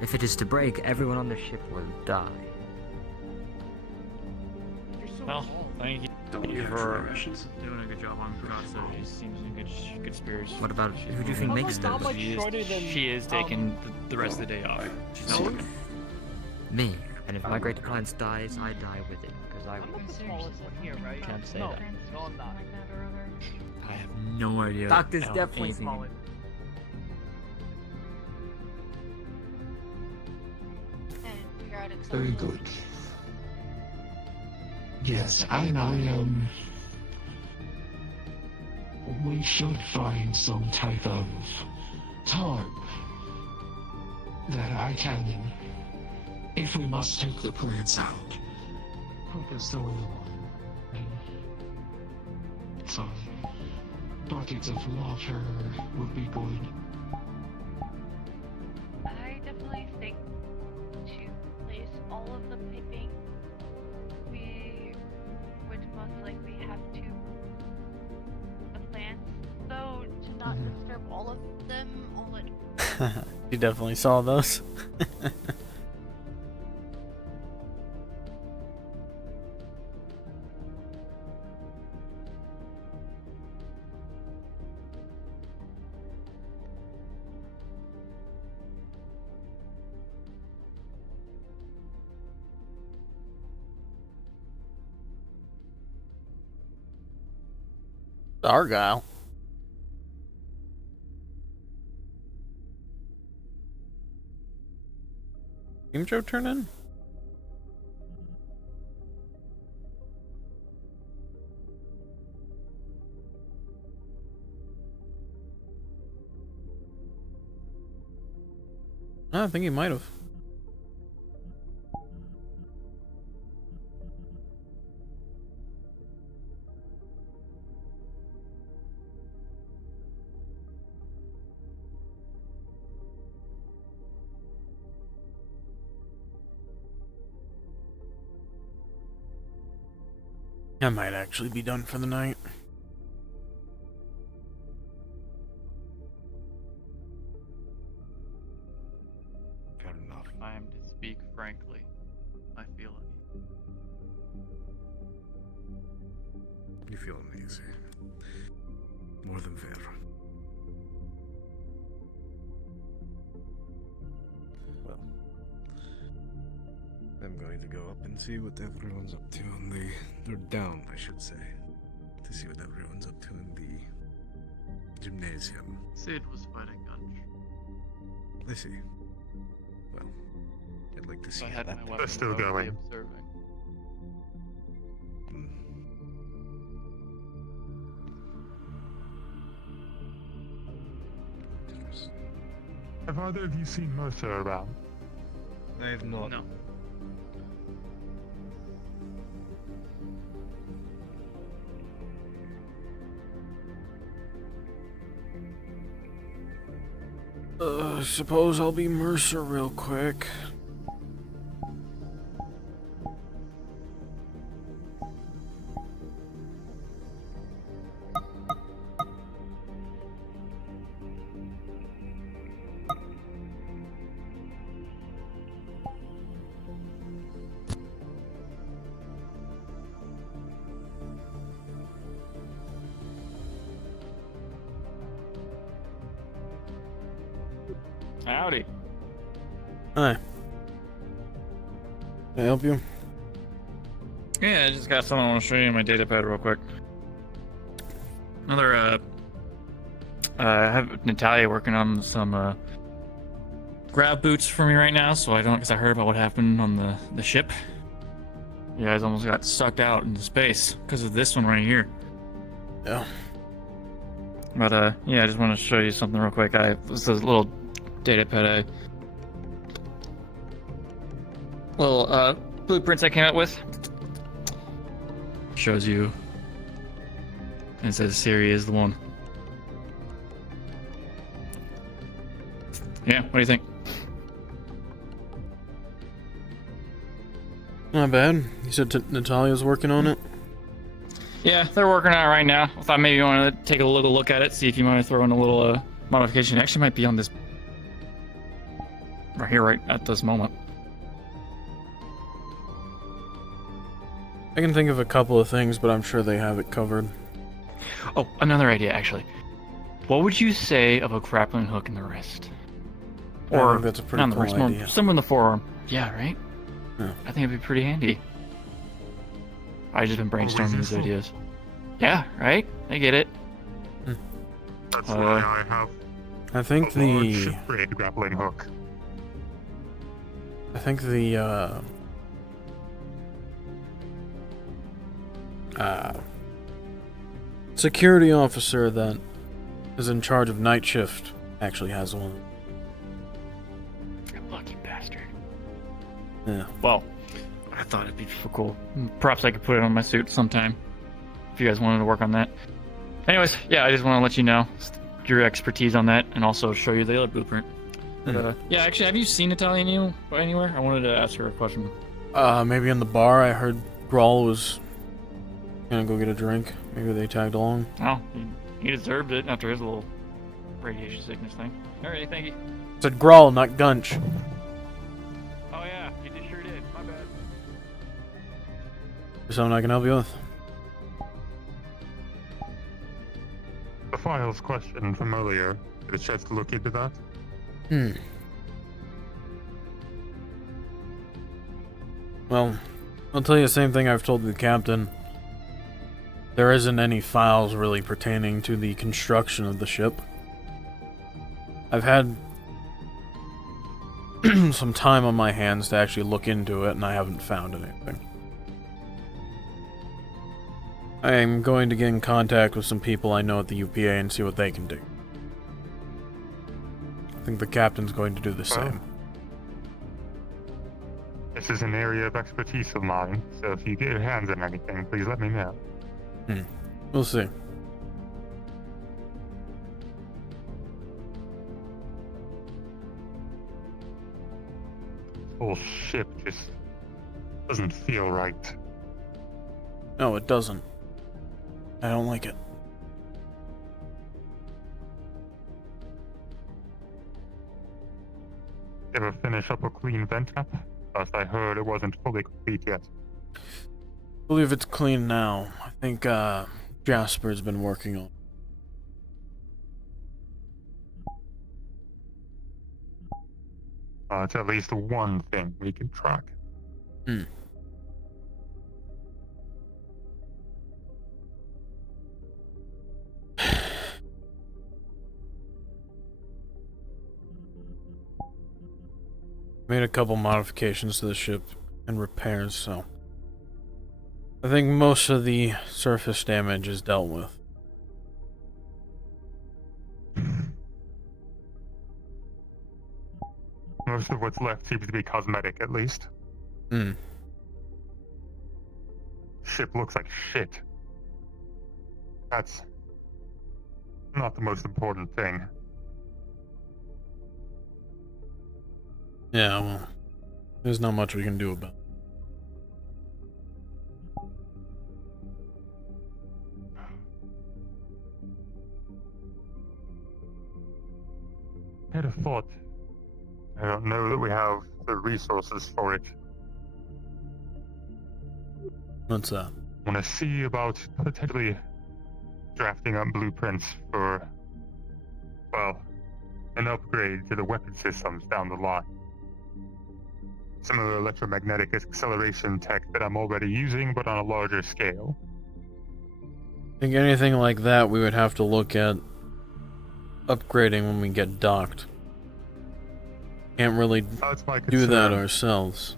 If it is to break, everyone on the ship will die. Well, thank you. Don't we have for dry rations? doing a good job on Picasso. She seems in good spirits. What about who do you think How makes much- how those? much shorter than, She is taking the rest of the day off. She's not working. Me. And if my great appliance dies, I die with it. Because I I'm not the smallest one here, right? can't say no. that. No, I'm not. I have no idea. Doctor's how definitely anything- smaller. And figure out very good. Yes, and we should find some type of tarp that I can, if we must take the plants out, put the soil on. And some buckets of water would be good. I definitely think to place all of the piping, we would most likely have to the plants, though, to not disturb all of them all at You definitely saw those. Argyle. Team Joe turn in? I think he might have. I might actually be done for the night. Fair enough. I am to speak frankly. I feel it. You feel uneasy. More than fair. Well, I'm going to go up and see what everyone's up to on the... or down, I should say. To see what everyone's up to in the gymnasium. Sid was fighting Gunch. I see. Well, I'd like to see I how had that my goes. weapon They're still probably going. observing. Have either of you seen Mercer around? I have not. No. Suppose I'll be Mercer real quick. Howdy. Hi. Can I help you? Yeah, I just got something I want to show you on my data pad real quick. I have Natalia working on some grab boots for me right now, so I don't, because I heard about what happened on the ship. You guys almost got sucked out into space because of this one right here. Yeah. But yeah, I just want to show you something real quick. This is a little data pad, little blueprints I came up with. Shows you, and it says Siri is the one. Yeah, what do you think? Not bad. You said Natalia's working on it? Yeah, they're working on it right now. I thought maybe you want to take a little look at it, see if you want to throw in a little modification. It actually might be on this right here, right at this moment. I can think of a couple of things, but I'm sure they have it covered. Oh, another idea, actually. What would you say of a grappling hook in the wrist? I Or think that's a pretty not in the cool wrist, more idea. somewhere in the forearm. Yeah, right? Yeah. I think it'd be pretty handy. I've just been brainstorming these ideas. Yeah, right? I get it. That's why I have I think a large the ship-grade grappling hook. I think the security officer that is in charge of night shift actually has one. You lucky bastard. Yeah. Well, I thought it'd be so cool. Perhaps I could put it on my suit sometime. If you guys wanted to work on that. Anyways, yeah, I just want to let you know your expertise on that and also show you the other blueprint. But, yeah, actually, have you seen Natalia anywhere? I wanted to ask her a question. Maybe in the bar. I heard Grawl was gonna go get a drink. Maybe they tagged along. Oh, he deserved it after his little radiation sickness thing. Alrighty, thank you. Said Grawl, not Gunch. Oh yeah, he sure did. My bad. Is something I can help you with? The files question from earlier. Get a chance to look into that? Well, I'll tell you the same thing I've told the captain. there isn't any files really pertaining to the construction of the ship. I've had some time on my hands to actually look into it, and I haven't found anything. I am going to get in contact with some people I know at the UPA and see what they can do. I think the captain's going to do the same. This is an area of expertise of mine, so if you get your hands on anything, please let me know. We'll see. Whole ship just doesn't feel right. No, it doesn't. I don't like it. Ever finish up a clean vent cap? Last I heard, it wasn't fully complete yet. I believe it's clean now. I think Jasper's been working on it. It's at least one thing we can track. Made a couple modifications to the ship and repairs, so I think most of the surface damage is dealt with. Most of what's left seems to be cosmetic, at least. Ship looks like shit. That's not the most important thing. Yeah, well, there's not much we can do about it. I had a thought. I don't know that we have the resources for it. What's that? I want to see about potentially drafting up blueprints for, well, an upgrade to the weapon systems down the line. Some of the electromagnetic acceleration tech that I'm already using, but on a larger scale. I think anything like that we would have to look at upgrading when we get docked. Can't really do that ourselves.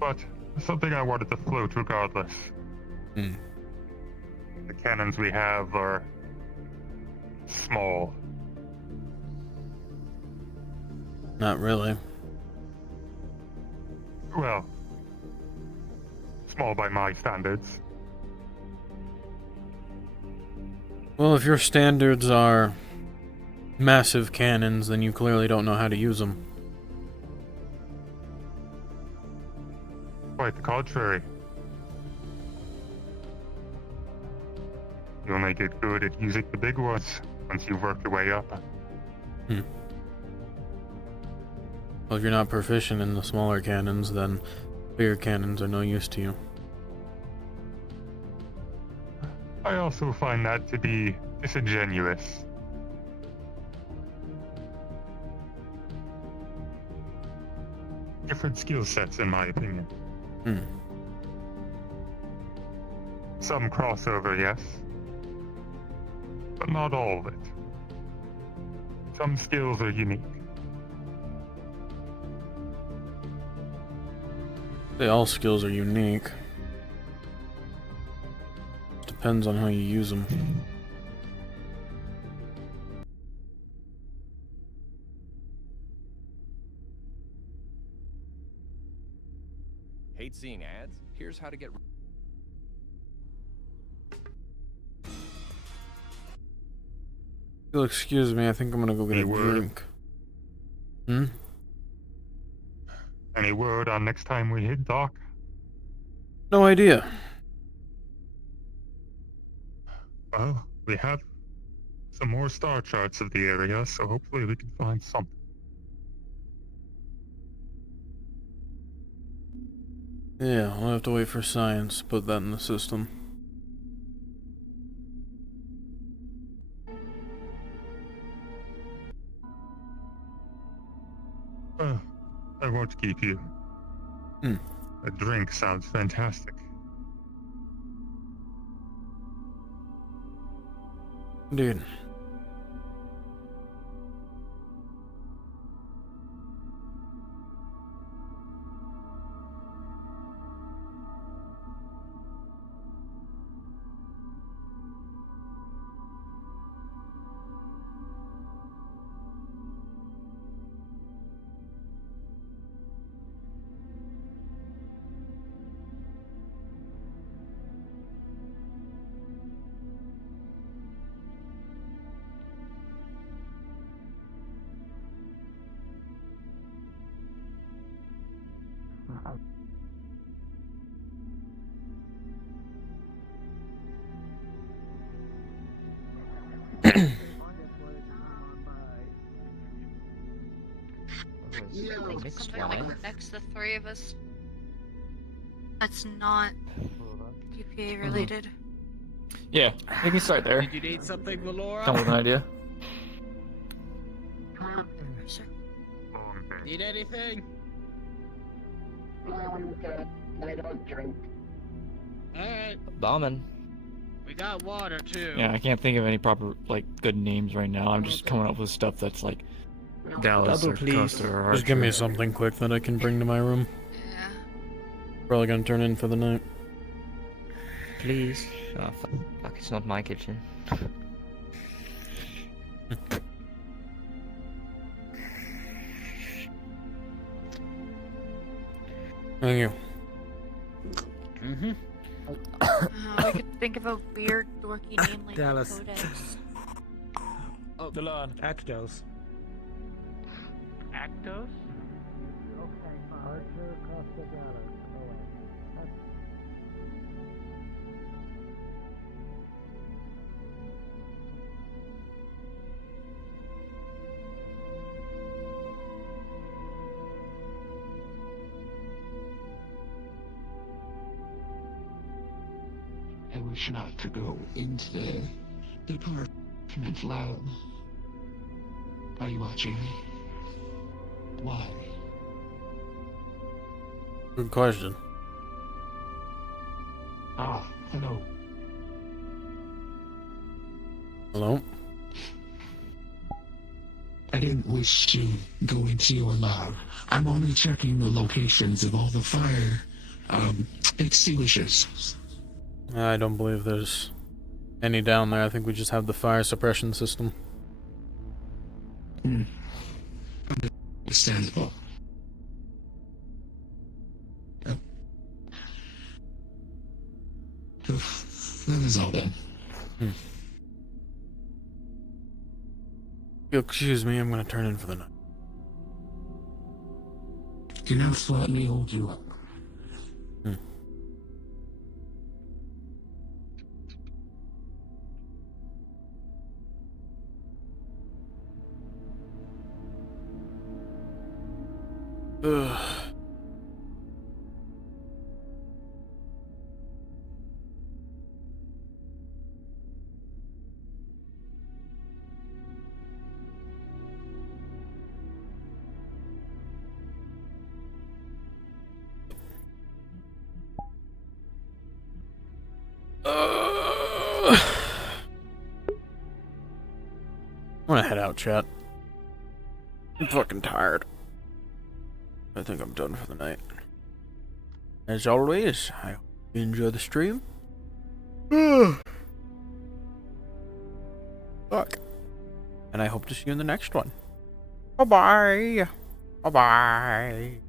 But something I wanted to float regardless. The cannons we have are small. Not really. Well, small by my standards. Well, if your standards are massive cannons, then you clearly don't know how to use them. Quite the contrary. You only get good at using the big ones once you've worked your way up. Well, if you're not proficient in the smaller cannons, then bigger cannons are no use to you. I also find that to be disingenuous. Different skill sets, in my opinion. Some crossover, yes. But not all of it. Some skills are unique. All skills are unique. Depends on how you use them. Hate seeing ads? Here's how to get... If you'll excuse me, I think I'm gonna go get a drink. Any word on next time we hit dock? No idea. Well, we have some more star charts of the area, so hopefully we can find something. Yeah, I'll have to wait for science to put that in the system. I won't keep you. A drink sounds fantastic. Dude. Something like next to the three of us. That's not UPA related. Yeah, we can start there. Did you need something, Valora? Come with an idea. Sure. Need anything? I don't drink. Alright. Bombing. We got water too. Yeah, I can't think of any proper, like, good names right now. I'm just coming up with stuff that's like Dallas Double, or please. Costa or Just give me Archer. something quick that I can bring to my room. Yeah. Probably gonna turn in for the night. Please. Oh, fuck, it's not my kitchen. Thank you. Mm-hmm. We could think of a weird, dorky name like Dallas. Codex. Oh, Delon. Actos. Actos? Archer, Costa, Dallas. I wish not to go into the department lab. Are you watching me? Why? Good question. Ah, hello. Hello? I didn't wish to go into your lab. I'm only checking the locations of all the fire, extinguishers. I don't believe there's any down there. I think we just have the fire suppression system. Understandable. That is all then. Excuse me, I'm gonna turn in for the night. Do not let me hold you up. Ugh. I'm gonna head out, chat. I'm fucking tired. I think I'm done for the night. As always, I hope you enjoy the stream. Fuck. And I hope to see you in the next one. Bye-bye. Bye-bye.